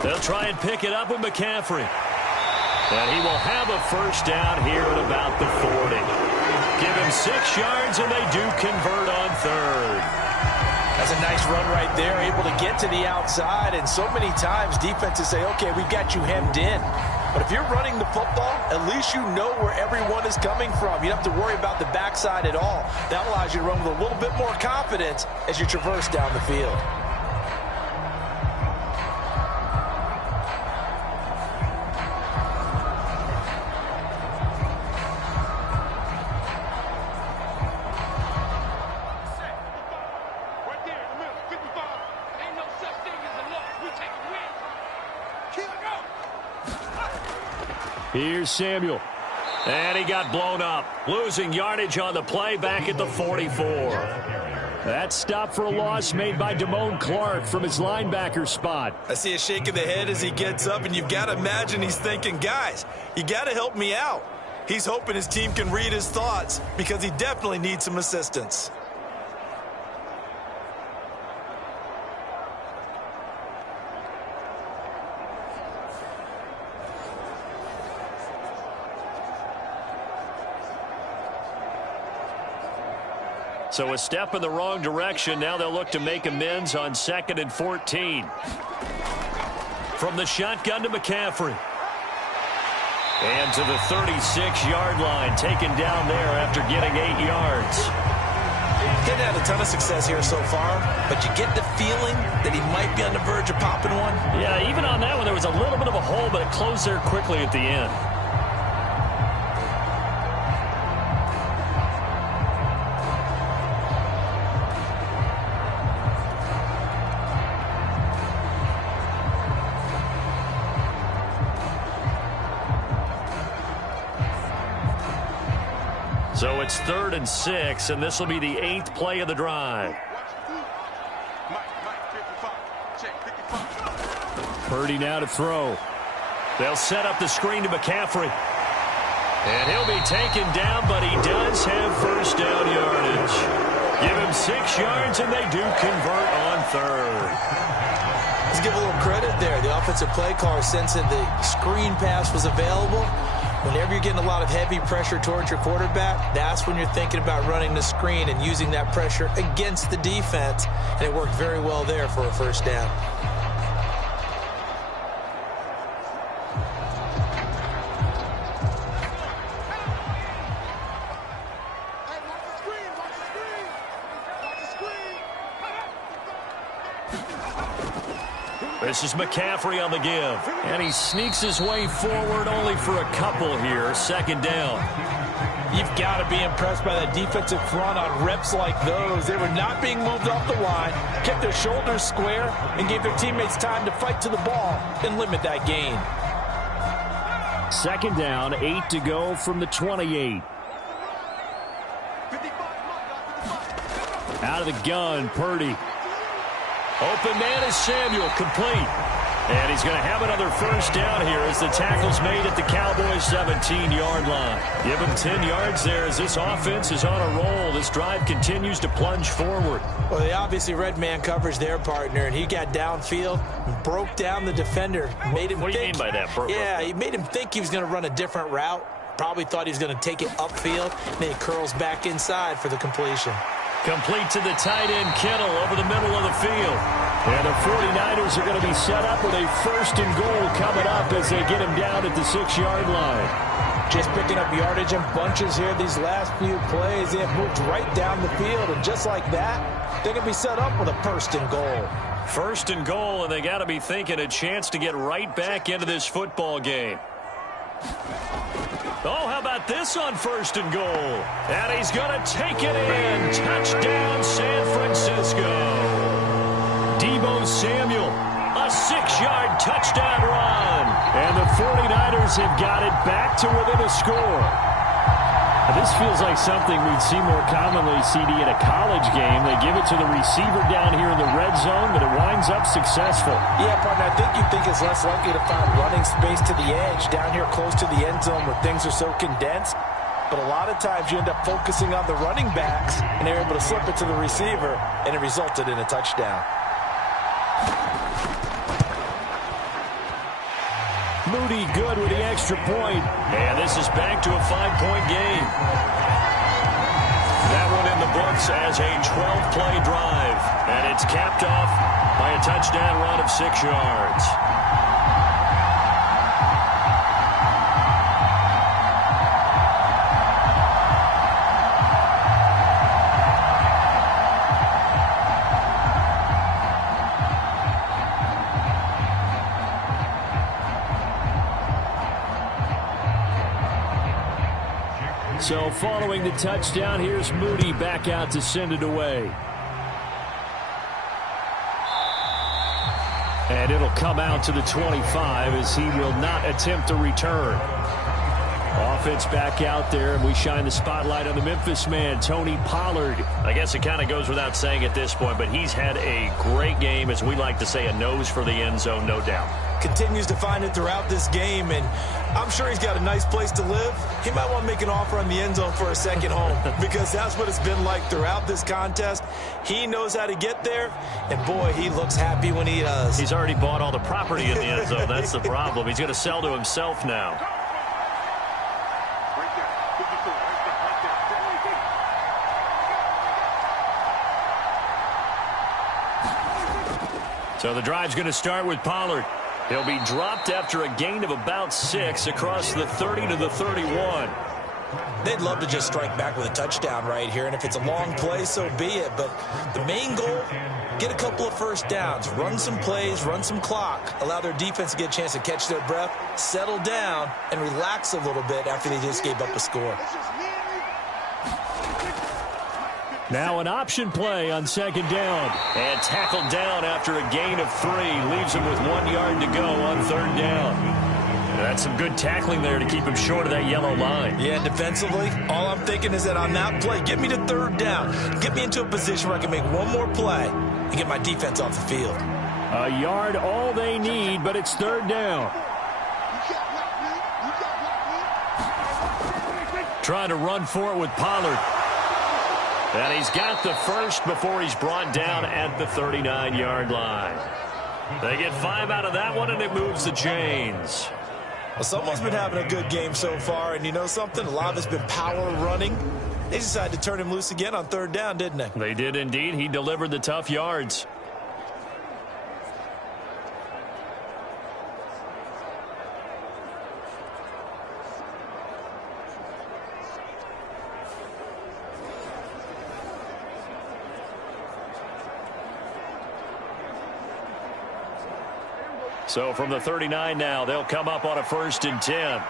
They'll try and pick it up with McCaffrey. And he will have a first down here at about the 40. Give him 6 yards, and they do convert on third. That's a nice run right there, able to get to the outside. And so many times defenses say, okay, we've got you hemmed in. But if you're running the football, at least you know where everyone is coming from. You don't have to worry about the backside at all. That allows you to run with a little bit more confidence as you traverse down the field. Here's Samuel. And he got blown up. Losing yardage on the play back at the 44. That stop for a loss made by Damone Clark from his linebacker spot. I see a shake of the head as he gets up, and you've got to imagine he's thinking, guys, you got to help me out. He's hoping his team can read his thoughts because he definitely needs some assistance. So a step in the wrong direction. Now they'll look to make amends on 2nd and 14. From the shotgun to McCaffrey. And to the 36-yard line, taken down there after getting 8 yards. He hasn't had a ton of success here so far, but you get the feeling that he might be on the verge of popping one. Yeah, even on that one, there was a little bit of a hole, but it closed there quickly at the end. So it's 3rd and 6, and this will be the 8th play of the drive. Purdy now to throw. They'll set up the screen to McCaffrey. And he'll be taken down, but he does have first down yardage. Give him 6 yards, and they do convert on 3rd. Let's give a little credit there. The offensive play caller sensed that the screen pass was available. Whenever you're getting a lot of heavy pressure towards your quarterback, that's when you're thinking about running the screen and using that pressure against the defense. And it worked very well there for a first down. This is McCaffrey on the give. And he sneaks his way forward only for a couple here. Second down. You've got to be impressed by that defensive front on reps like those. They were not being moved off the line, kept their shoulders square, and gave their teammates time to fight to the ball and limit that gain. Second down, 8 to go from the 28. Out of the gun, Purdy. Open man is Samuel, complete. And he's going to have another first down here as the tackle's made at the Cowboys' 17-yard line. Give him 10 yards there as this offense is on a roll. This drive continues to plunge forward. Well, they obviously read man coverage their partner, and he got downfield, broke down the defender. Made him what do you mean by that? Yeah, he made him think he was going to run a different route. Probably thought he was going to take it upfield, and then he curls back inside for the completion. Complete to the tight end, Kittle, over the middle of the field. And the 49ers are going to be set up with a first and goal coming up as they get him down at the 6-yard line. Just picking up yardage in bunches here these last few plays. They have moved right down the field, and just like that, they're going to be set up with a first and goal. First and goal, and they got to be thinking a chance to get right back into this football game. Oh, how about this on first and goal? And he's going to take it in. Touchdown, San Francisco. Deebo Samuel, a 6-yard touchdown run. And the 49ers have got it back to within a score. This feels like something we'd see more commonly, CD, in a college game. They give it to the receiver down here in the red zone, but it winds up successful. Yeah, partner, I think you think it's less likely to find running space to the edge down here close to the end zone where things are so condensed. But a lot of times you end up focusing on the running backs, and they're able to slip it to the receiver, and it resulted in a touchdown. Moody good with the extra point. And this is back to a 5-point game. That one in the books as a 12-play drive. And it's capped off by a touchdown run of 6 yards. So following the touchdown, here's Moody back out to send it away. And it'll come out to the 25 as he will not attempt a return. Offense back out there, and we shine the spotlight on the Memphis man, Tony Pollard. I guess it kind of goes without saying at this point, but he's had a great game, as we like to say, a nose for the end zone, no doubt. Continues to find it throughout this game, and I'm sure he's got a nice place to live. He might want to make an offer on the end zone for a second home because that's what it's been like throughout this contest. He knows how to get there, and boy, he looks happy when he does. He's already bought all the property in the end zone. That's the problem. He's going to sell to himself now. So the drive's going to start with Pollard. He'll be dropped after a gain of about 6 across the 30 to the 31. They'd love to just strike back with a touchdown right here, and if it's a long play, so be it. But the main goal, get a couple of first downs, run some plays, run some clock, allow their defense to get a chance to catch their breath, settle down, and relax a little bit after they just gave up a score. Now an option play on second down. And tackled down after a gain of 3. Leaves him with 1 yard to go on third down. That's some good tackling there to keep him short of that yellow line. Yeah, defensively, all I'm thinking is that on that play, get me to third down. Get me into a position where I can make one more play and get my defense off the field. A yard all they need, but it's third down. Trying to run for it with Pollard. And he's got the first before he's brought down at the 39-yard line. They get 5 out of that one, and it moves the chains. Well, someone's been having a good game so far, and you know something? A lot of it's been power running. They decided to turn him loose again on third down, didn't they? They did indeed. He delivered the tough yards. So from the 39 now, they'll come up on a 1st and 10.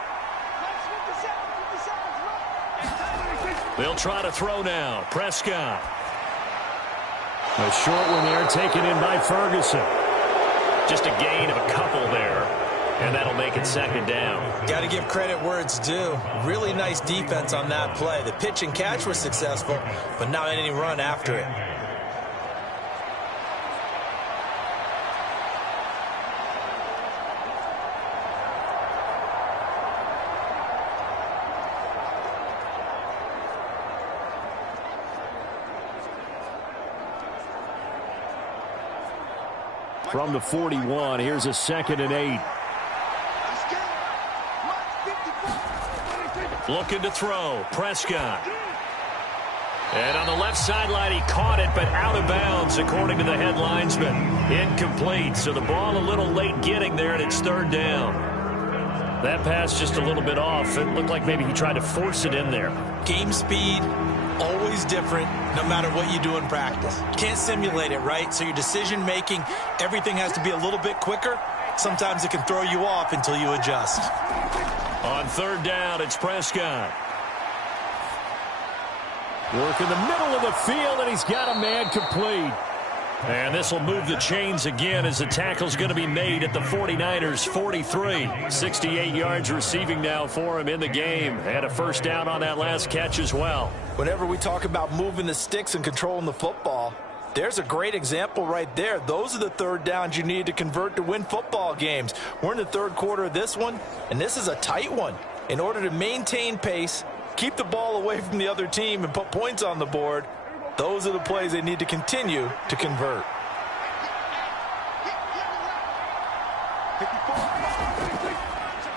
They'll try to throw now. Prescott. A short one there taken in by Ferguson. Just a gain of a couple there. And that'll make it 2nd down. Got to give credit where it's due. Really nice defense on that play. The pitch and catch was successful, but not any run after it. From the 41, here's a 2nd and 8. Looking to throw. Prescott. And on the left sideline, he caught it, but out of bounds, according to the head linesman. Incomplete. So the ball a little late getting there, and it's 3rd down. That pass just a little bit off. It looked like maybe he tried to force it in there. Game speed, always different, no matter what you do in practice. Can't simulate it, right? So your decision-making, everything has to be a little bit quicker. Sometimes it can throw you off until you adjust. On 3rd down, it's Prescott. Work in the middle of the field, and he's got a man complete. And this will move the chains again as the tackle's going to be made at the 49ers 43. 68 yards receiving now for him in the game. And a 1st down on that last catch as well. Whenever we talk about moving the sticks and controlling the football, there's a great example right there. Those are the 3rd downs you need to convert to win football games. We're in the 3rd quarter of this one, and this is a tight one. In order to maintain pace, keep the ball away from the other team, and put points on the board, those are the plays they need to continue to convert.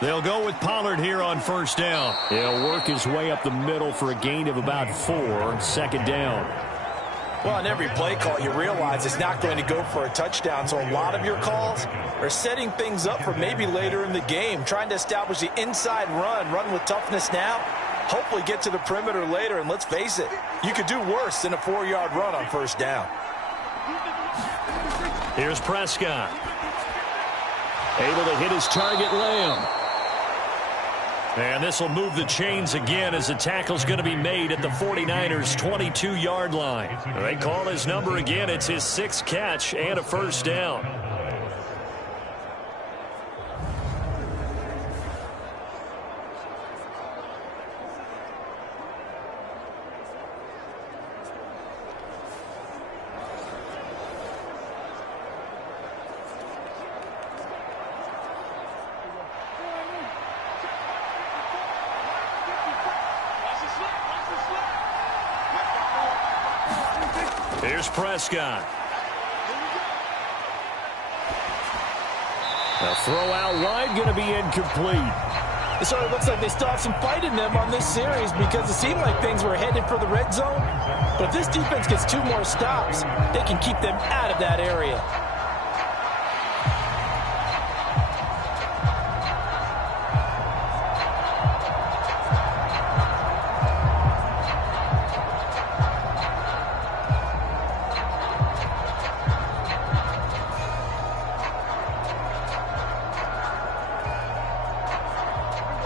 They'll go with Pollard here on 1st down. He'll work his way up the middle for a gain of about 4. 2nd down. Well, on every play call, you realize it's not going to go for a touchdown, so a lot of your calls are setting things up for maybe later in the game, trying to establish the inside run with toughness now, hopefully get to the perimeter later, and let's face it, you could do worse than a 4-yard run on 1st down. Here's Prescott. Able to hit his target, Lamb. And this will move the chains again as the tackle's going to be made at the 49ers 22-yard line. They call his number again. It's his 6th catch and a 1st down. Here's Prescott. The throw out wide going to be incomplete. It sort of looks like they still have some fight in them on this series because it seemed like things were headed for the red zone. But if this defense gets 2 more stops, they can keep them out of that area.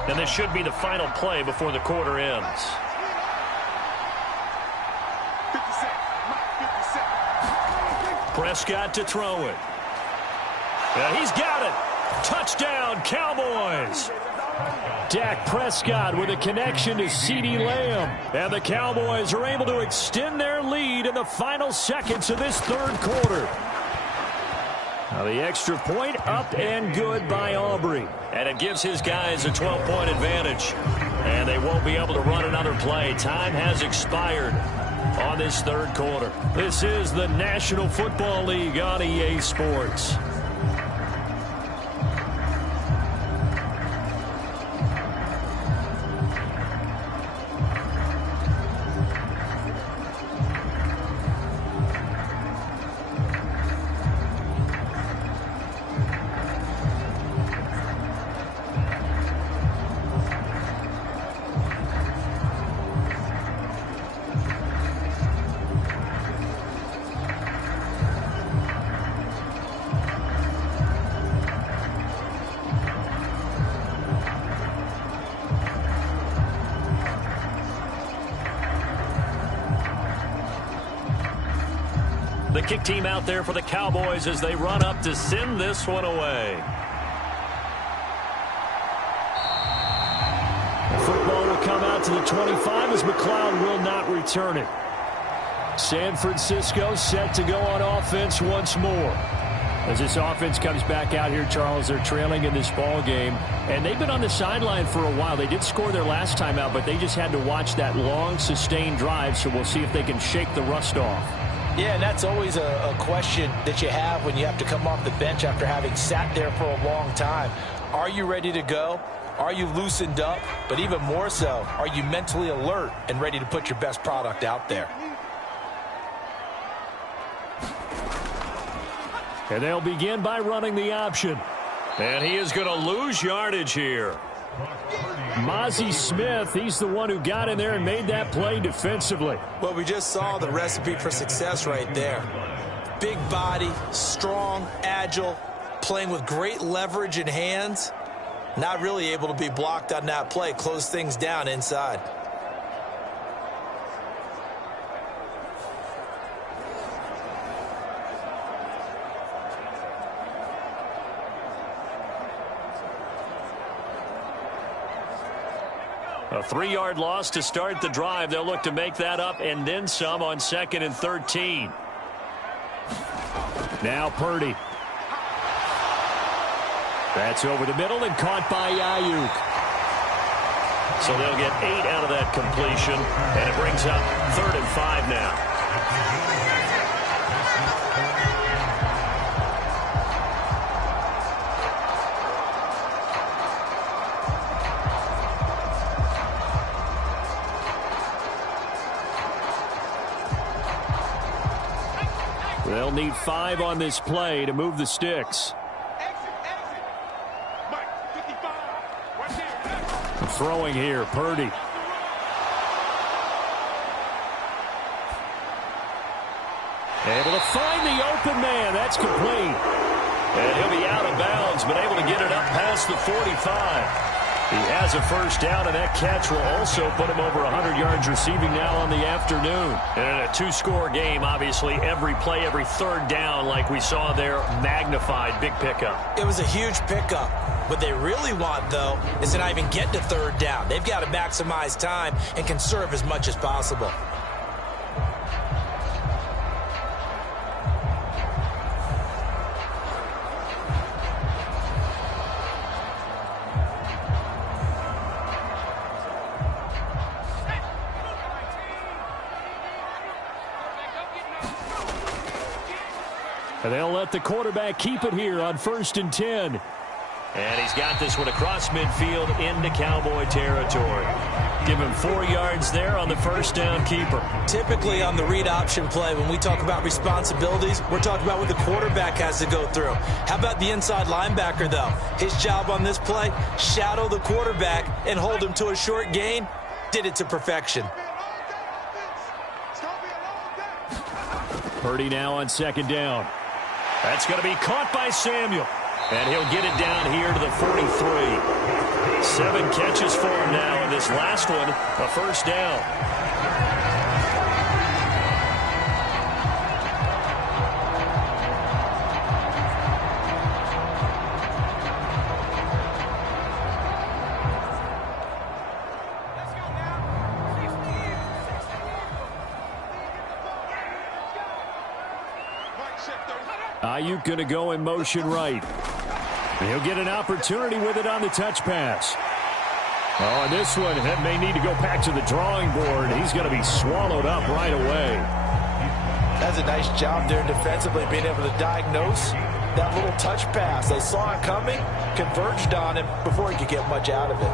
And this should be the final play before the quarter ends. Prescott to throw it. Yeah, he's got it. Touchdown, Cowboys. Dak Prescott with a connection to CeeDee Lamb. And the Cowboys are able to extend their lead in the final seconds of this 3rd quarter. Now the extra point up and good by Aubrey. And it gives his guys a 12-point advantage. And they won't be able to run another play. Time has expired on this 3rd quarter. This is the National Football League on EA Sports. kick team out there for the Cowboys as they run up to send this one away. The football will come out to the 25 as McLeod will not return it. San Francisco set to go on offense once more. As this offense comes back out here, Charles, they're trailing in this ball game, and they've been on the sideline for a while. They did score their last time out, but they just had to watch that long, sustained drive, so we'll see if they can shake the rust off. Yeah, and that's always a question that you have when you have to come off the bench after having sat there for a long time. Are you ready to go? Are you loosened up? But even more so, are you mentally alert and ready to put your best product out there? And they'll begin by running the option. And he is going to lose yardage here. Mozzie Smith, he's the one who got in there and made that play defensively. Well, we just saw the recipe for success right there. Big body, strong, agile, playing with great leverage in hands. Not really able to be blocked on that play. Close things down inside. A 3-yard loss to start the drive. They'll look to make that up and then some on 2nd and 13. Now Purdy. That's over the middle and caught by Ayuk. So they'll get 8 out of that completion, and it brings up 3rd and 5 now. They'll need 5 on this play to move the sticks. Throwing here, Purdy. Able to find the open man. That's complete. And he'll be out of bounds, but able to get it up past the 45. He has a first down, and that catch will also put him over 100 yards receiving now on the afternoon. And in a 2-score game, obviously, every play, every 3rd down, like we saw there, magnified. Big pickup. It was a huge pickup. What they really want, though, is to not even get to 3rd down. They've got to maximize time and conserve as much as possible. And they'll let the quarterback keep it here on 1st and 10. And he's got this one across midfield into Cowboy territory. Give him 4 yards there on the first down keeper. Typically on the read option play, when we talk about responsibilities, we're talking about what the quarterback has to go through. How about the inside linebacker, though? His job on this play, shadow the quarterback and hold him to a short gain. Did it to perfection. Purdy now on 2nd down. That's going to be caught by Samuel. And he'll get it down here to the 43. 7 catches for him now, and this last one, a first down. Ayuk going to go in motion right. He'll get an opportunity with it on the touch pass. Oh, and this one may need to go back to the drawing board. He's going to be swallowed up right away. That's a nice job there defensively, being able to diagnose that little touch pass. They saw it coming, converged on him before he could get much out of it.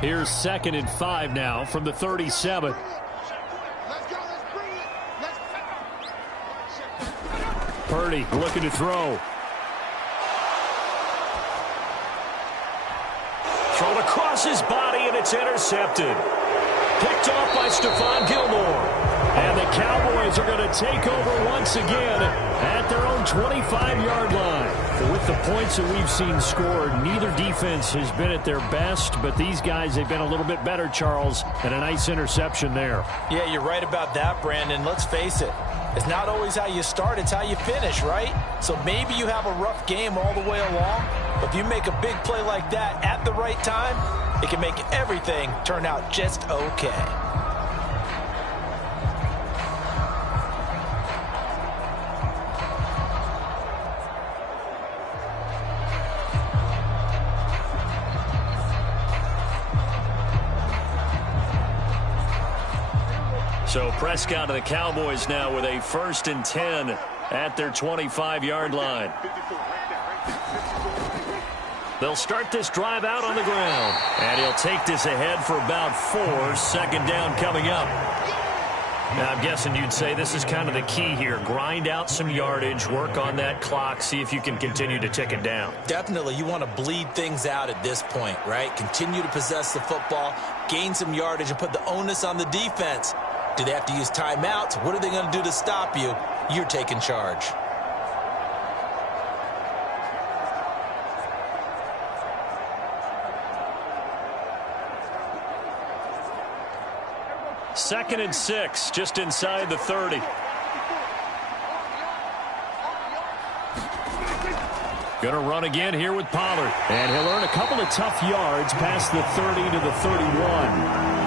Here's 2nd and 5 now from the 37. Purdy looking to throw. Thrown across his body, and it's intercepted. Picked off by Stephon Gilmore. And the Cowboys are going to take over once again at their own 25-yard line. With the points that we've seen scored, neither defense has been at their best, but these guys, they've been a little bit better, Charles, and a nice interception there. Yeah, you're right about that, Brandon. Let's face it. It's not always how you start, it's how you finish, right? So maybe you have a rough game all the way along, but if you make a big play like that at the right time, it can make everything turn out just okay. So Prescott and the Cowboys now with a 1st and 10 at their 25-yard line. They'll start this drive out on the ground. And he'll take this ahead for about 4. 2nd down coming up. Now, I'm guessing you'd say this is kind of the key here. Grind out some yardage, work on that clock, see if you can continue to tick it down. Definitely. You want to bleed things out at this point, right? Continue to possess the football, gain some yardage, and put the onus on the defense. Do they have to use timeouts? What are they going to do to stop you? You're taking charge. Second and 6, just inside the 30. Going to run again here with Pollard. And he'll earn a couple of tough yards past the 30 to the 31.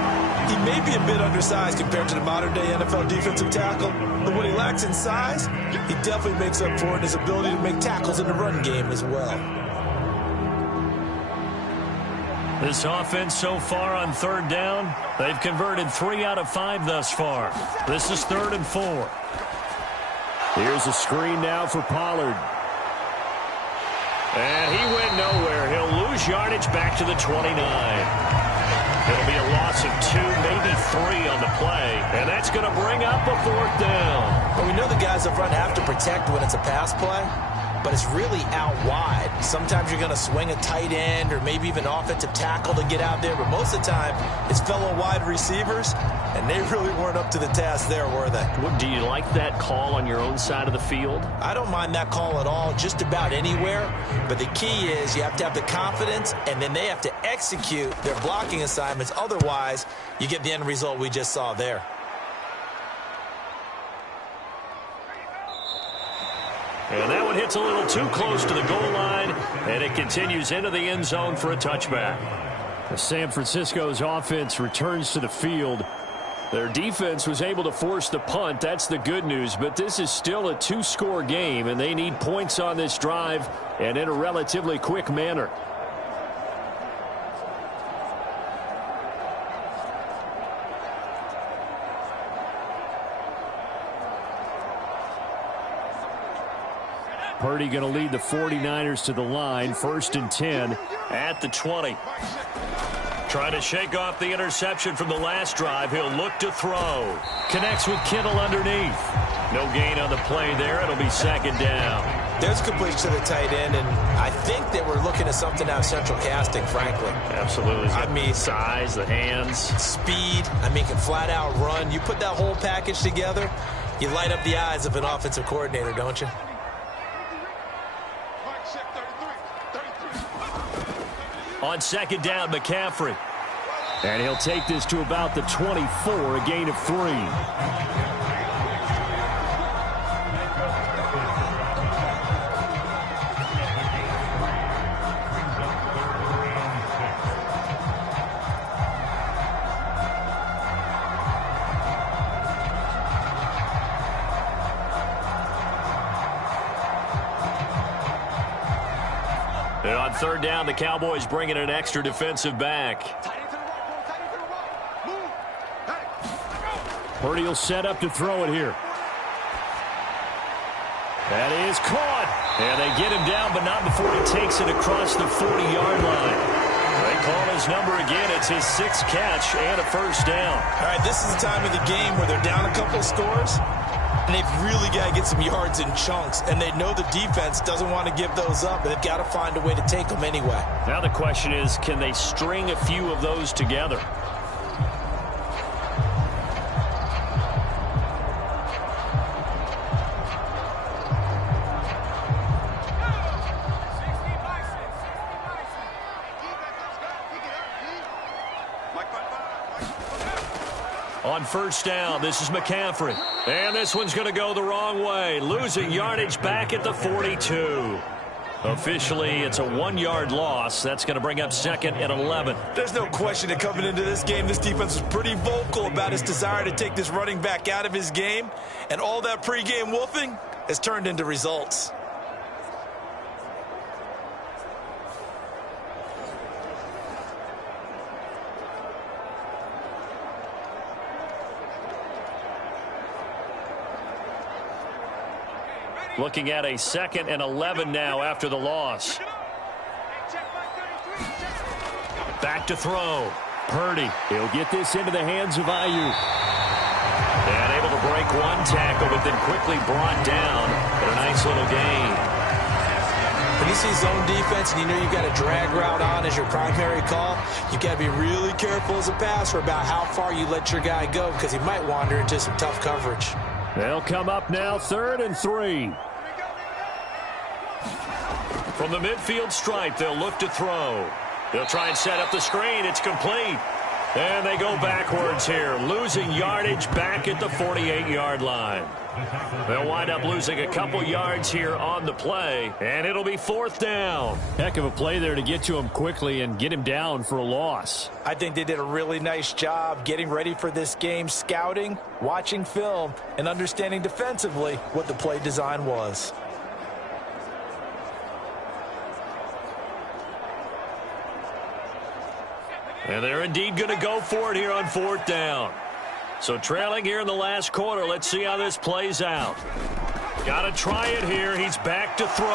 He may be a bit undersized compared to the modern-day NFL defensive tackle, but what he lacks in size, he definitely makes up for it in his ability to make tackles in the run game as well. This offense so far on 3rd down, they've converted 3 out of 5 thus far. This is 3rd and 4. Here's a screen now for Pollard. And he went nowhere. He'll lose yardage back to the 29. It'll be a loss of 2, maybe 3 on the play. And that's going to bring up a 4th down. Well, we know the guys up front have to protect when it's a pass play, but it's really out wide. Sometimes you're going to swing a tight end or maybe even offensive tackle to get out there, but most of the time it's fellow wide receivers, and they really weren't up to the task there, were they? What, do you like that call on your own side of the field? I don't mind that call at all, just about anywhere, but the key is you have to have the confidence, and then they have to execute their blocking assignments. Otherwise, you get the end result we just saw there. And that one hits a little too close to the goal line, and it continues into the end zone for a touchback. San Francisco's offense returns to the field. Their defense was able to force the punt. That's the good news, but this is still a 2-score game, and they need points on this drive and in a relatively quick manner. Purdy going to lead the 49ers to the line. 1st and 10 at the 20. Trying to shake off the interception from the last drive. He'll look to throw. Connects with Kittle underneath. No gain on the play there. It'll be 2nd down. There's completion to the tight end, and I think that we're looking at something out of central casting, frankly. Absolutely. I mean, size, the hands. Speed. I mean, can flat out run. You put that whole package together, you light up the eyes of an offensive coordinator, don't you? On 2nd down, McCaffrey. And he'll take this to about the 24, a gain of 3. And on 3rd down, the Cowboys bring in an extra defensive back. Purdy will set up to throw it here. That is caught. And they get him down, but not before he takes it across the 40-yard line. They call his number again. It's his 6th catch and a 1st down. All right, this is the time of the game where they're down a couple of scores, and they've really got to get some yards in chunks, and they know the defense doesn't want to give those up, but they've got to find a way to take them anyway. Now the question is, can they string a few of those together? On first down, this is McCaffrey. And this one's going to go the wrong way. Losing yardage back at the 42. Officially, it's a 1-yard loss. That's going to bring up 2nd and 11. There's no question that coming into this game, this defense was pretty vocal about its desire to take this running back out of his game. And all that pregame wolfing has turned into results. Looking at a 2nd and 11 now after the loss. Back to throw. Purdy. He'll get this into the hands of Ayuk. And able to break one tackle, but then quickly brought down. But a nice little gain. When you see zone defense and you know you've got a drag route on as your primary call, you've got to be really careful as a passer about how far you let your guy go because he might wander into some tough coverage. They'll come up now 3rd and 3. From the midfield stripe, they'll look to throw. They'll try and set up the screen. It's complete. And they go backwards here, losing yardage back at the 48-yard line. They'll wind up losing a couple yards here on the play, and it'll be 4th down. Heck of a play there to get to him quickly and get him down for a loss. I think they did a really nice job getting ready for this game, scouting, watching film, and understanding defensively what the play design was. And they're indeed going to go for it here on 4th down. So trailing here in the last quarter. Let's see how this plays out. Got to try it here. He's back to throw.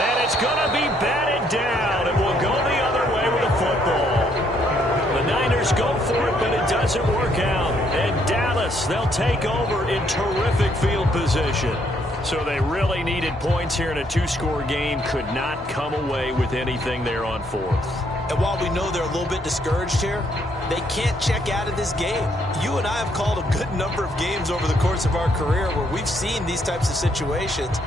And it's going to be batted down. It will go the other way with the football. The Niners go for it, but it doesn't work out. And Dallas, they'll take over in terrific field position. So they really needed points here in a 2-score game. Could not come away with anything there on 4th. And while we know they're a little bit discouraged here, they can't check out of this game. You and I have called a good number of games over the course of our career where we've seen these types of situations.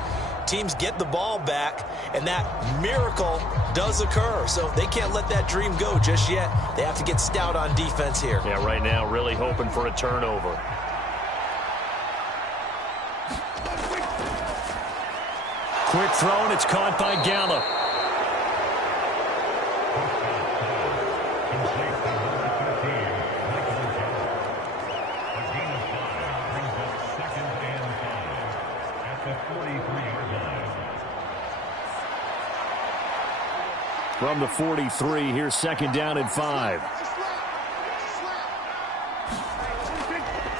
Teams get the ball back, and that miracle does occur. So they can't let that dream go just yet. They have to get stout on defense here. Yeah, right now really hoping for a turnover. Quick throw, and it's caught by Gallup. From the 43, here's 2nd down and 5.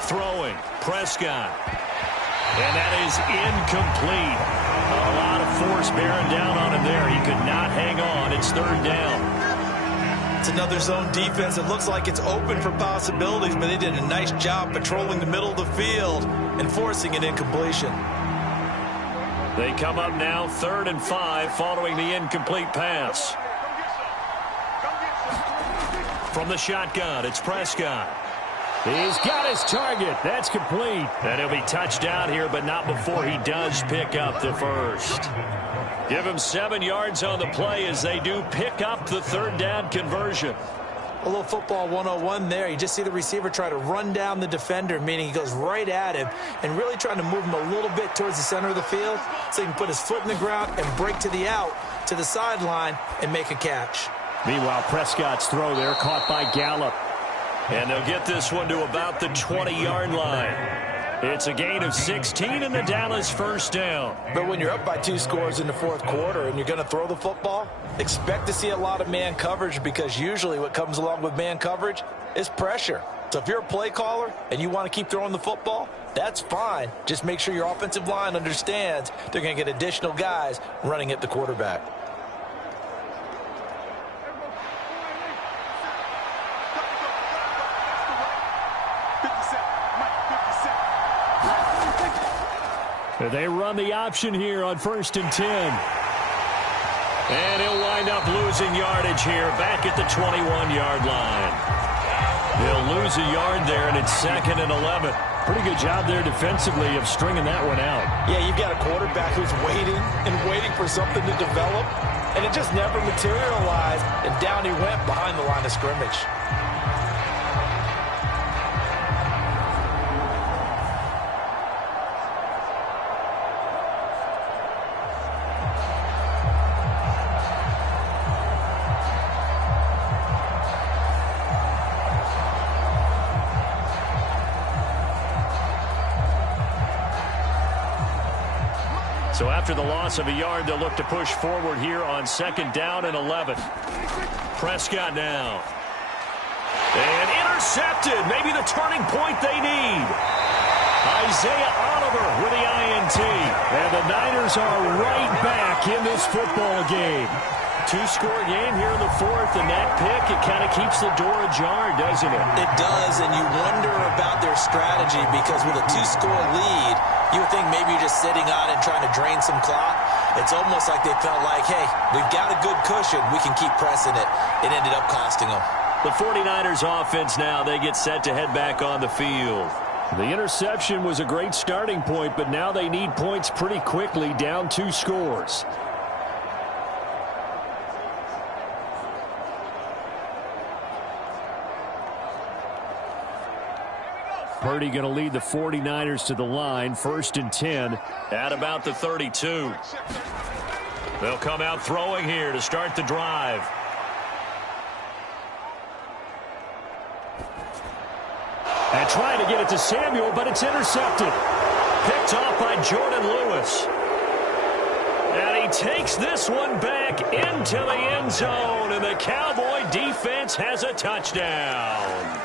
Throwing, Prescott. And that is incomplete. A lot of force bearing down on him there. He could not hang on. It's 3rd down. It's another zone defense. It looks like it's open for possibilities, but they did a nice job patrolling the middle of the field and forcing an incompletion. They come up now 3rd and 5 following the incomplete pass. From the shotgun, it's Prescott. He's got his target. That's complete. And he'll be touched down here, but not before he does pick up the first. Give him 7 yards on the play as they do pick up the 3rd down conversion. A little football 101 there. You just see the receiver try to run down the defender, meaning he goes right at him and really trying to move him a little bit towards the center of the field so he can put his foot in the ground and break to the out, to the sideline, and make a catch. Meanwhile, Prescott's throw there caught by Gallup. And they'll get this one to about the 20-yard line. It's a gain of 16 in the Dallas 1st down. But when you're up by 2 scores in the 4th quarter and you're going to throw the football, expect to see a lot of man coverage because usually what comes along with man coverage is pressure. So if you're a play caller and you want to keep throwing the football, that's fine. Just make sure your offensive line understands they're going to get additional guys running at the quarterback. They run the option here on 1st and 10. And he'll wind up losing yardage here back at the 21-yard line. They'll lose a yard there, and it's 2nd and 11. Pretty good job there defensively of stringing that one out. Yeah, you've got a quarterback who's waiting and waiting for something to develop, and it just never materialized, and down he went behind the line of scrimmage. So after the loss of a yard, they'll look to push forward here on 2nd down and 11. Prescott now. And intercepted. Maybe the turning point they need. Isaiah Oliver with the INT. And the Niners are right back in this football game. Two-score game here in the 4th, and that pick, it kind of keeps the door ajar, doesn't it? It does, and you wonder about their strategy because with a 2-score lead, you would think maybe you're just sitting on it and trying to drain some clock. It's almost like they felt like, hey, we've got a good cushion. We can keep pressing it. It ended up costing them. The 49ers offense now, they get set to head back on the field. The interception was a great starting point, but now they need points pretty quickly, down 2 scores. Purdy going to lead the 49ers to the line, 1st and 10. At about the 32. They'll come out throwing here to start the drive. And trying to get it to Samuel, but it's intercepted. Picked off by Jordan Lewis. And he takes this one back into the end zone, and the Cowboy defense has a touchdown.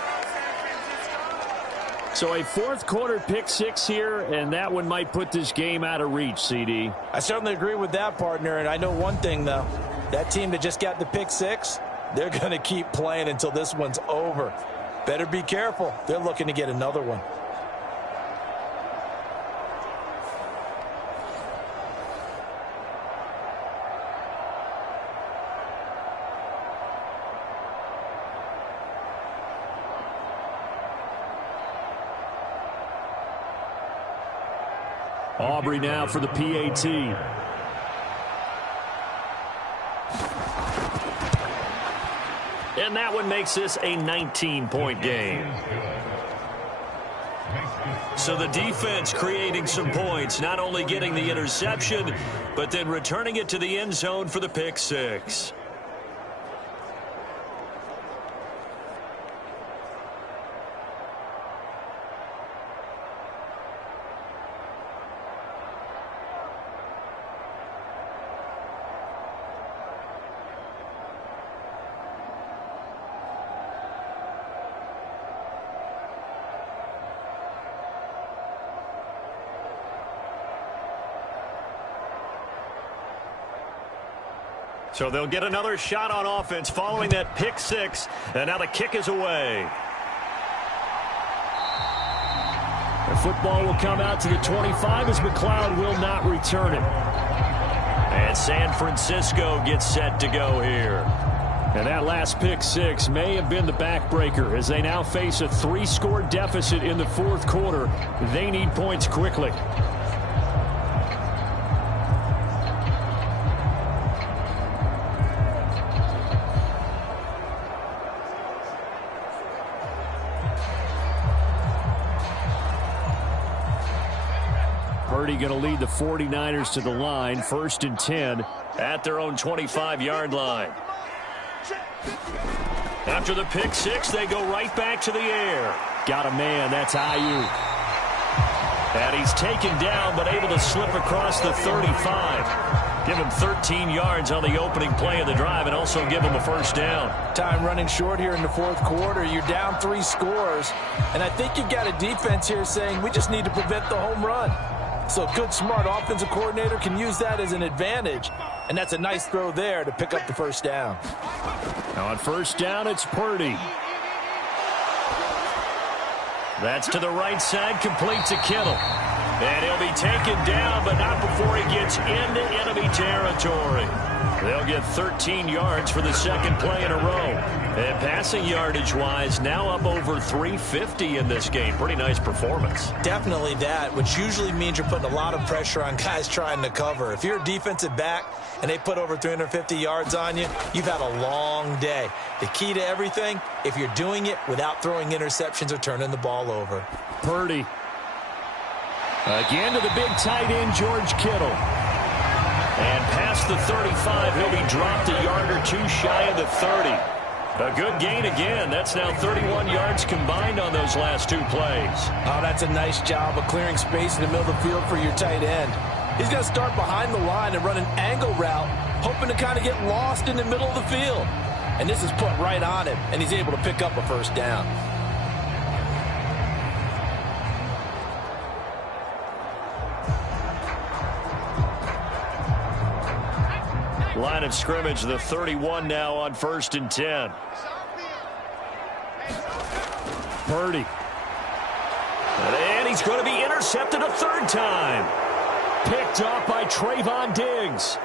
So a 4th quarter pick 6 here, and that one might put this game out of reach, CD. I certainly agree with that, partner, and I know one thing, though. That team that just got the pick 6, they're going to keep playing until this one's over. Better be careful. They're looking to get another one. Aubrey now for the PAT. And that one makes this a 19-point game. So the defense creating some points, not only getting the interception, but then returning it to the end zone for the pick 6. So they'll get another shot on offense following that pick 6. And now the kick is away. The football will come out to the 25 as McLeod will not return it. And San Francisco gets set to go here. And that last pick 6 may have been the backbreaker as they now face a 3-score deficit in the 4th quarter. They need points quickly. Purdy going to lead the 49ers to the line, 1st and 10. At their own 25-yard line. After the pick 6, they go right back to the air. Got a man, that's Ayuk. And he's taken down, but able to slip across the 35. Give him 13 yards on the opening play of the drive and also give him a 1st down. Time running short here in the 4th quarter. You're down 3 scores. And I think you've got a defense here saying we just need to prevent the home run. So a good, smart offensive coordinator can use that as an advantage. And that's a nice throw there to pick up the 1st down. Now on 1st down, it's Purdy. That's to the right side, complete to Kittle. And he'll be taken down, but not before he gets into enemy territory. They'll get 13 yards for the 2nd play in a row. And passing yardage-wise, now up over 350 in this game. Pretty nice performance. Definitely that, which usually means you're putting a lot of pressure on guys trying to cover. If you're a defensive back and they put over 350 yards on you, you've had a long day. The key to everything, if you're doing it without throwing interceptions or turning the ball over. Purdy. Again to the big tight end, George Kittle. And past the 35, he'll be dropped a yard or 2 shy of the 30. A good gain again. That's now 31 yards combined on those last 2 plays. Oh, that's a nice job of clearing space in the middle of the field for your tight end. He's going to start behind the line and run an angle route, hoping to kind of get lost in the middle of the field. And this is put right on him, and he's able to pick up a first down. Line of scrimmage, the 31 now on 1st and 10. Purdy. And he's going to be intercepted a third time. Picked off by Trayvon Diggs.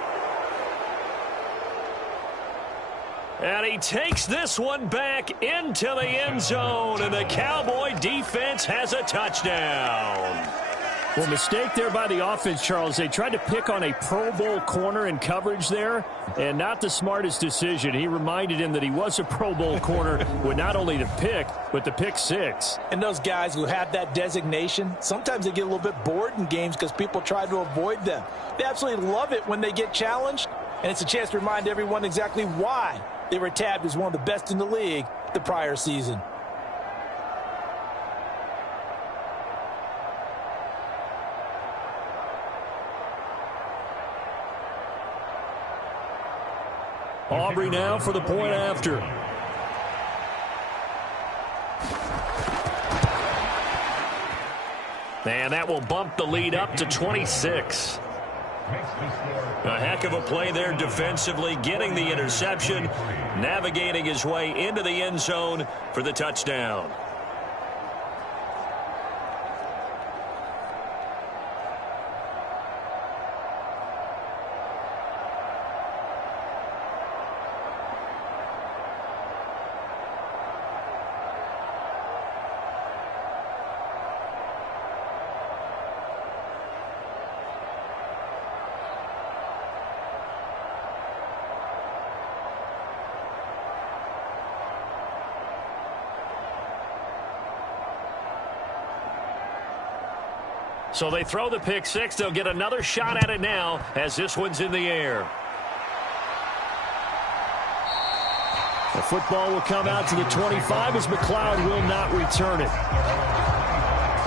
And he takes this one back into the end zone, and the Cowboy defense has a touchdown. Well, mistake there by the offense, Charles. They tried to pick on a Pro Bowl corner in coverage there, and not the smartest decision. He reminded him that he was a Pro Bowl corner with not only the pick, but the pick six. And those guys who have that designation, sometimes they get a little bit bored in games because people try to avoid them. They absolutely love it when they get challenged, and it's a chance to remind everyone exactly why they were tabbed as one of the best in the league the prior season. Aubrey now for the point after. And that will bump the lead up to 26. A heck of a play there defensively, getting the interception, navigating his way into the end zone for the touchdown. So they throw the pick six. They'll get another shot at it now as this one's in the air. The football will come out to the 25 as McLeod will not return it.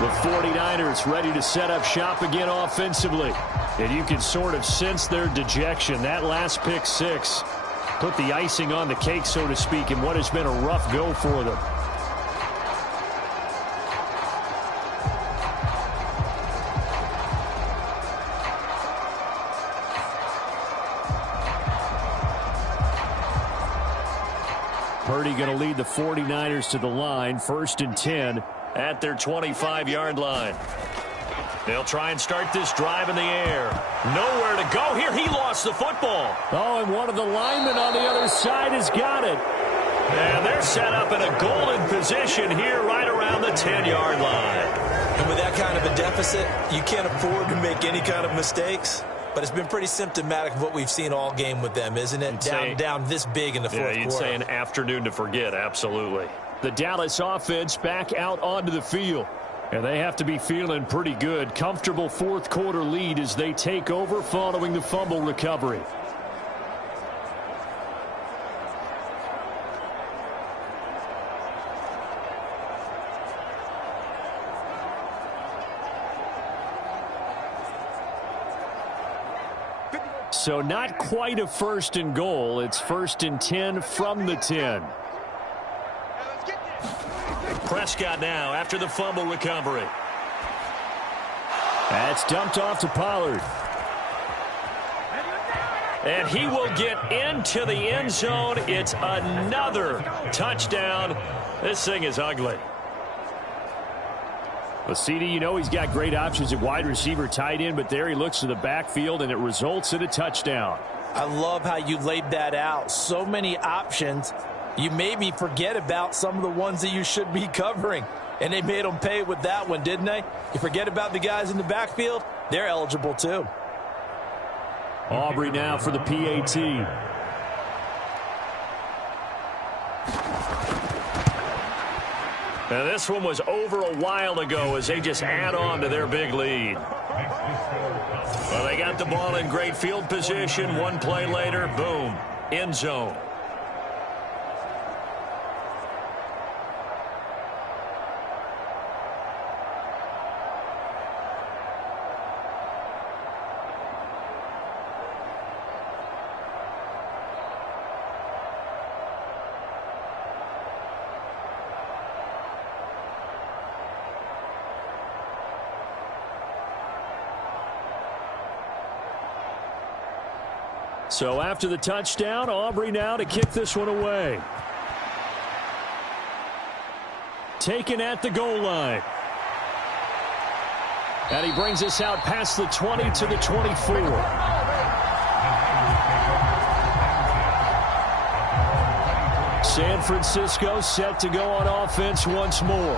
The 49ers ready to set up shop again offensively. And you can sort of sense their dejection. That last pick six put the icing on the cake, so to speak, in what has been a rough go for them. Purdy going to lead the 49ers to the line, 1st and 10 at their 25-yard line. They'll try and start this drive in the air. Nowhere to go here. He lost the football. Oh, and one of the linemen on the other side has got it. And they're set up in a golden position here right around the 10-yard line. And with that kind of a deficit, you can't afford to make any kind of mistakes. But it's been pretty symptomatic of what we've seen all game with them, isn't it? Down this big in the fourth quarter. Yeah, you'd say an afternoon to forget, absolutely. The Dallas offense back out onto the field. And they have to be feeling pretty good. Comfortable fourth quarter lead as they take over following the fumble recovery. So not quite a 1st and goal. It's 1st and 10 from the 10. Prescott now after the fumble recovery. That's dumped off to Pollard. And he will get into the end zone. It's another touchdown. This thing is ugly. Well, CD, you know he's got great options at wide receiver, tight end, but there he looks to the backfield, and it results in a touchdown. I love how you laid that out. So many options. You maybe forget about some of the ones that you should be covering. And they made them pay with that one, didn't they? You forget about the guys in the backfield, they're eligible too. Aubrey now for the PAT. Now this one was over a while ago as they just add on to their big lead. Well, they got the ball in great field position. One play later, boom, end zone. So after the touchdown, Aubrey now to kick this one away. Taken at the goal line. And he brings us out past the 20 to the 24. San Francisco set to go on offense once more.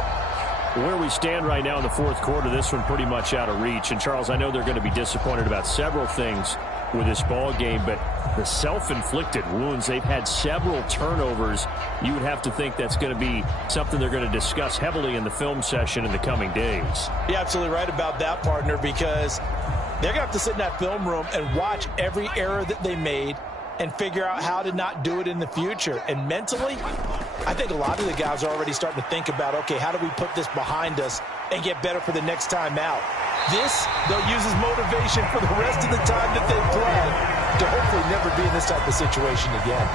Where we stand right now in the fourth quarter, this one pretty much out of reach. And, Charles, I know they're going to be disappointed about several things with this ball game, but the self-inflicted wounds, they've had several turnovers. You would have to think that's going to be something they're going to discuss heavily in the film session in the coming days. You're absolutely right about that, partner, because they're going to have to sit in that film room and watch every error that they made and figure out how to not do it in the future. And mentally, I think a lot of the guys are already starting to think about, okay, how do we put this behind us and get better for the next time out? This, they'll use as motivation for the rest of the time that they play to hopefully never be in this type of situation again.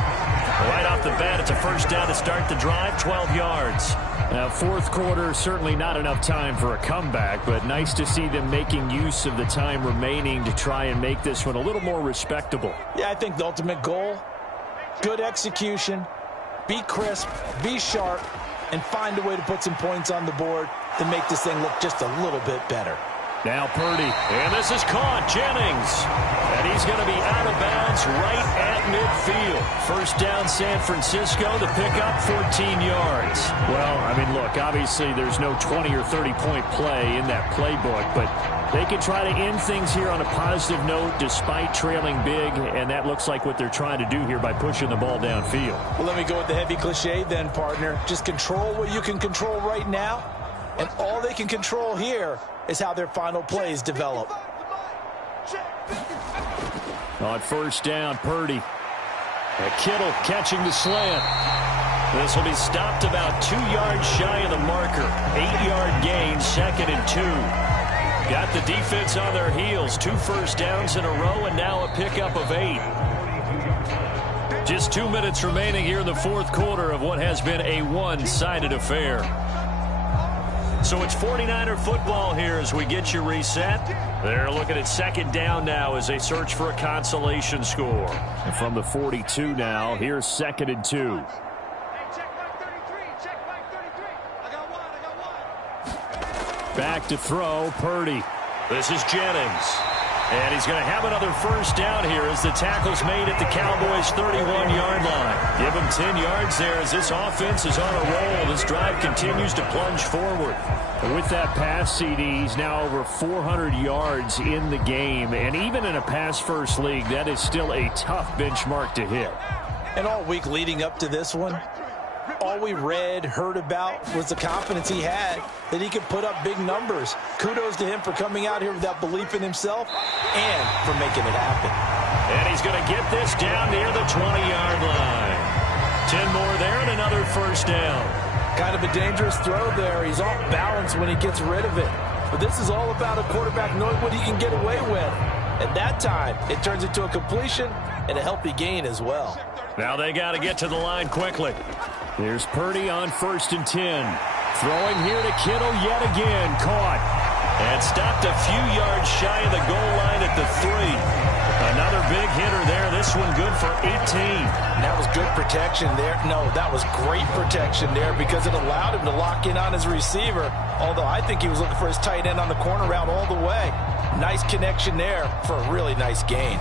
Right off the bat, it's a first down to start the drive, 12 yards. Now, fourth quarter, certainly not enough time for a comeback, but nice to see them making use of the time remaining to try and make this one a little more respectable. Yeah, I think the ultimate goal, good execution, be crisp, be sharp, and find a way to put some points on the board to make this thing look just a little bit better. Now Purdy, and this is caught, Jennings. And he's going to be out of bounds right at midfield. First down, San Francisco, the pickup, 14 yards. Well, I mean, look, obviously there's no 20 or 30-point play in that playbook, but they can try to end things here on a positive note despite trailing big, and that looks like what they're trying to do here by pushing the ball downfield. Well, let me go with the heavy cliche then, partner. Just control what you can control right now, and all they can control here is how their final plays develop. On first down, Purdy. Kittle catching the slant. This will be stopped about 2 yards shy of the marker. 8-yard gain, 2nd and 2. Got the defense on their heels. 2 first downs in a row, and now a pickup of 8. Just 2 minutes remaining here in the fourth quarter of what has been a one-sided affair. So it's 49er football here as we get you reset. They're looking at second down now as they search for a consolation score. And from the 42 now, here's 2nd and 2. Back to throw, Purdy. This is Jennings. And he's going to have another first down here as the tackle's made at the Cowboys' 31-yard line. Give him 10 yards there as this offense is on a roll. This drive continues to plunge forward. With that pass, CD, he's now over 400 yards in the game. And even in a pass-first league, that is still a tough benchmark to hit. And all week leading up to this one, all we read, heard about was the confidence he had that he could put up big numbers. Kudos to him for coming out here with that belief in himself and for making it happen. And he's going to get this down near the 20-yard line. 10 more there and another first down. Kind of a dangerous throw there. He's off balance when he gets rid of it. But this is all about a quarterback knowing what he can get away with. At that time, it turns into a completion and a healthy gain as well. Now they got to get to the line quickly. Here's Purdy on 1st and 10. Throwing here to Kittle yet again. Caught. And stopped a few yards shy of the goal line at the 3. Another big hitter there. This one good for 18. That was good protection there. No, that was great protection there because it allowed him to lock in on his receiver. Although I think he was looking for his tight end on the corner route all the way. Nice connection there for a really nice gain.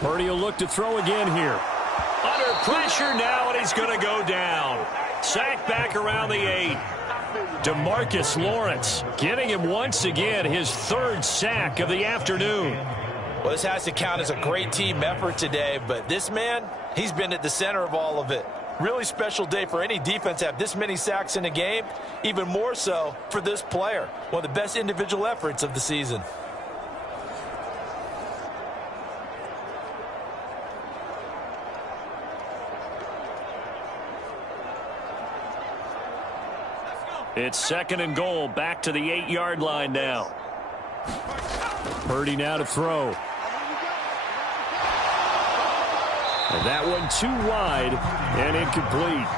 Purdy will look to throw again here. Under pressure now, and he's going to go down. Sacked back around the 8. DeMarcus Lawrence getting him once again his 3rd sack of the afternoon. Well, this has to count as a great team effort today, but this man, he's been at the center of all of it. Really special day for any defense to have this many sacks in a game, even more so for this player. One of the best individual efforts of the season. It's 2nd and goal, back to the 8-yard line now. Purdy now to throw. And that one too wide and incomplete.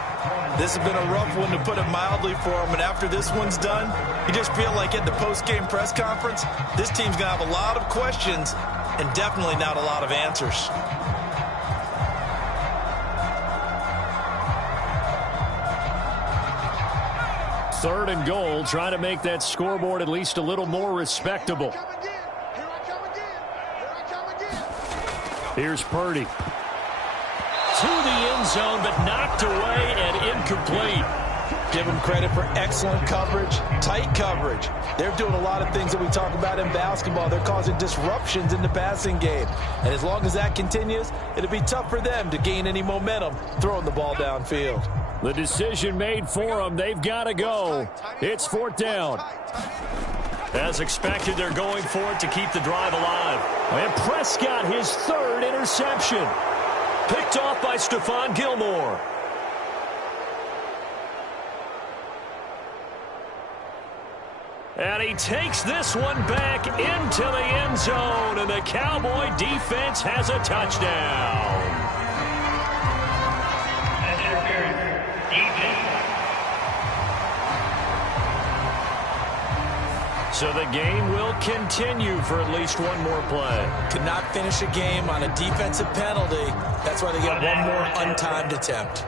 This has been a rough one, to put it mildly, for him. And after this one's done, you just feel like at the post-game press conference, this team's going to have a lot of questions and definitely not a lot of answers. Third and goal, trying to make that scoreboard at least a little more respectable. Here's Purdy. To the end zone, but knocked away and incomplete. Give them credit for excellent coverage, tight coverage. They're doing a lot of things that we talk about in basketball. They're causing disruptions in the passing game. And as long as that continues, it'll be tough for them to gain any momentum throwing the ball downfield. The decision made for them. They've got to go. It's 4th down. As expected, they're going for it to keep the drive alive. And Prescott, his 3rd interception. Picked off by Stephon Gilmore. And he takes this one back into the end zone, and the Cowboy defense has a touchdown. So the game will continue for at least one more play. Could not finish a game on a defensive penalty. That's why they get one more untimed attempt.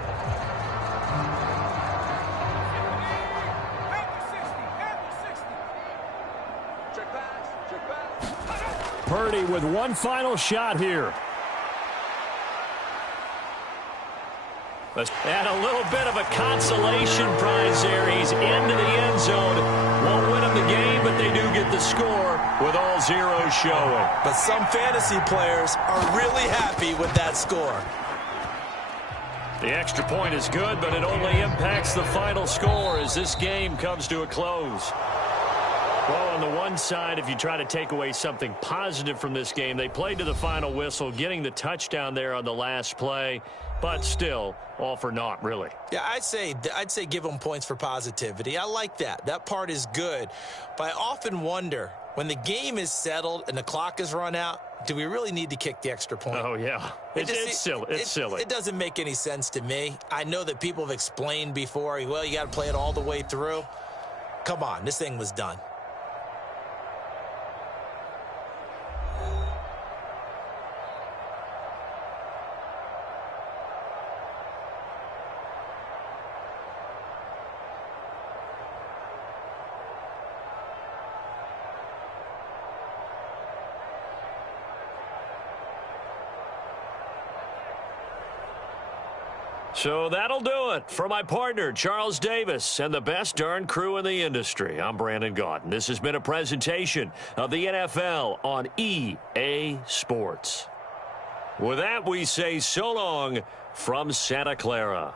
Purdy with one final shot here. And a little bit of a consolation prize there. He's into the end zone. Won't win him the game, but they do get the score with all zeros showing. But some fantasy players are really happy with that score. The extra point is good, but it only impacts the final score as this game comes to a close. Well, on the one side, if you try to take away something positive from this game, they played to the final whistle, getting the touchdown there on the last play. But still, all for naught, really. Yeah, I'd say give them points for positivity. I like that. That part is good. But I often wonder, when the game is settled and the clock is run out, do we really need to kick the extra point? Oh, yeah. It's silly. It's silly. It doesn't make any sense to me. I know that people have explained before, well, you got to play it all the way through. Come on, this thing was done. So that'll do it for my partner, Charles Davis, and the best darn crew in the industry. I'm Brandon Gaudin. This has been a presentation of the NFL on EA Sports. With that, we say so long from Santa Clara.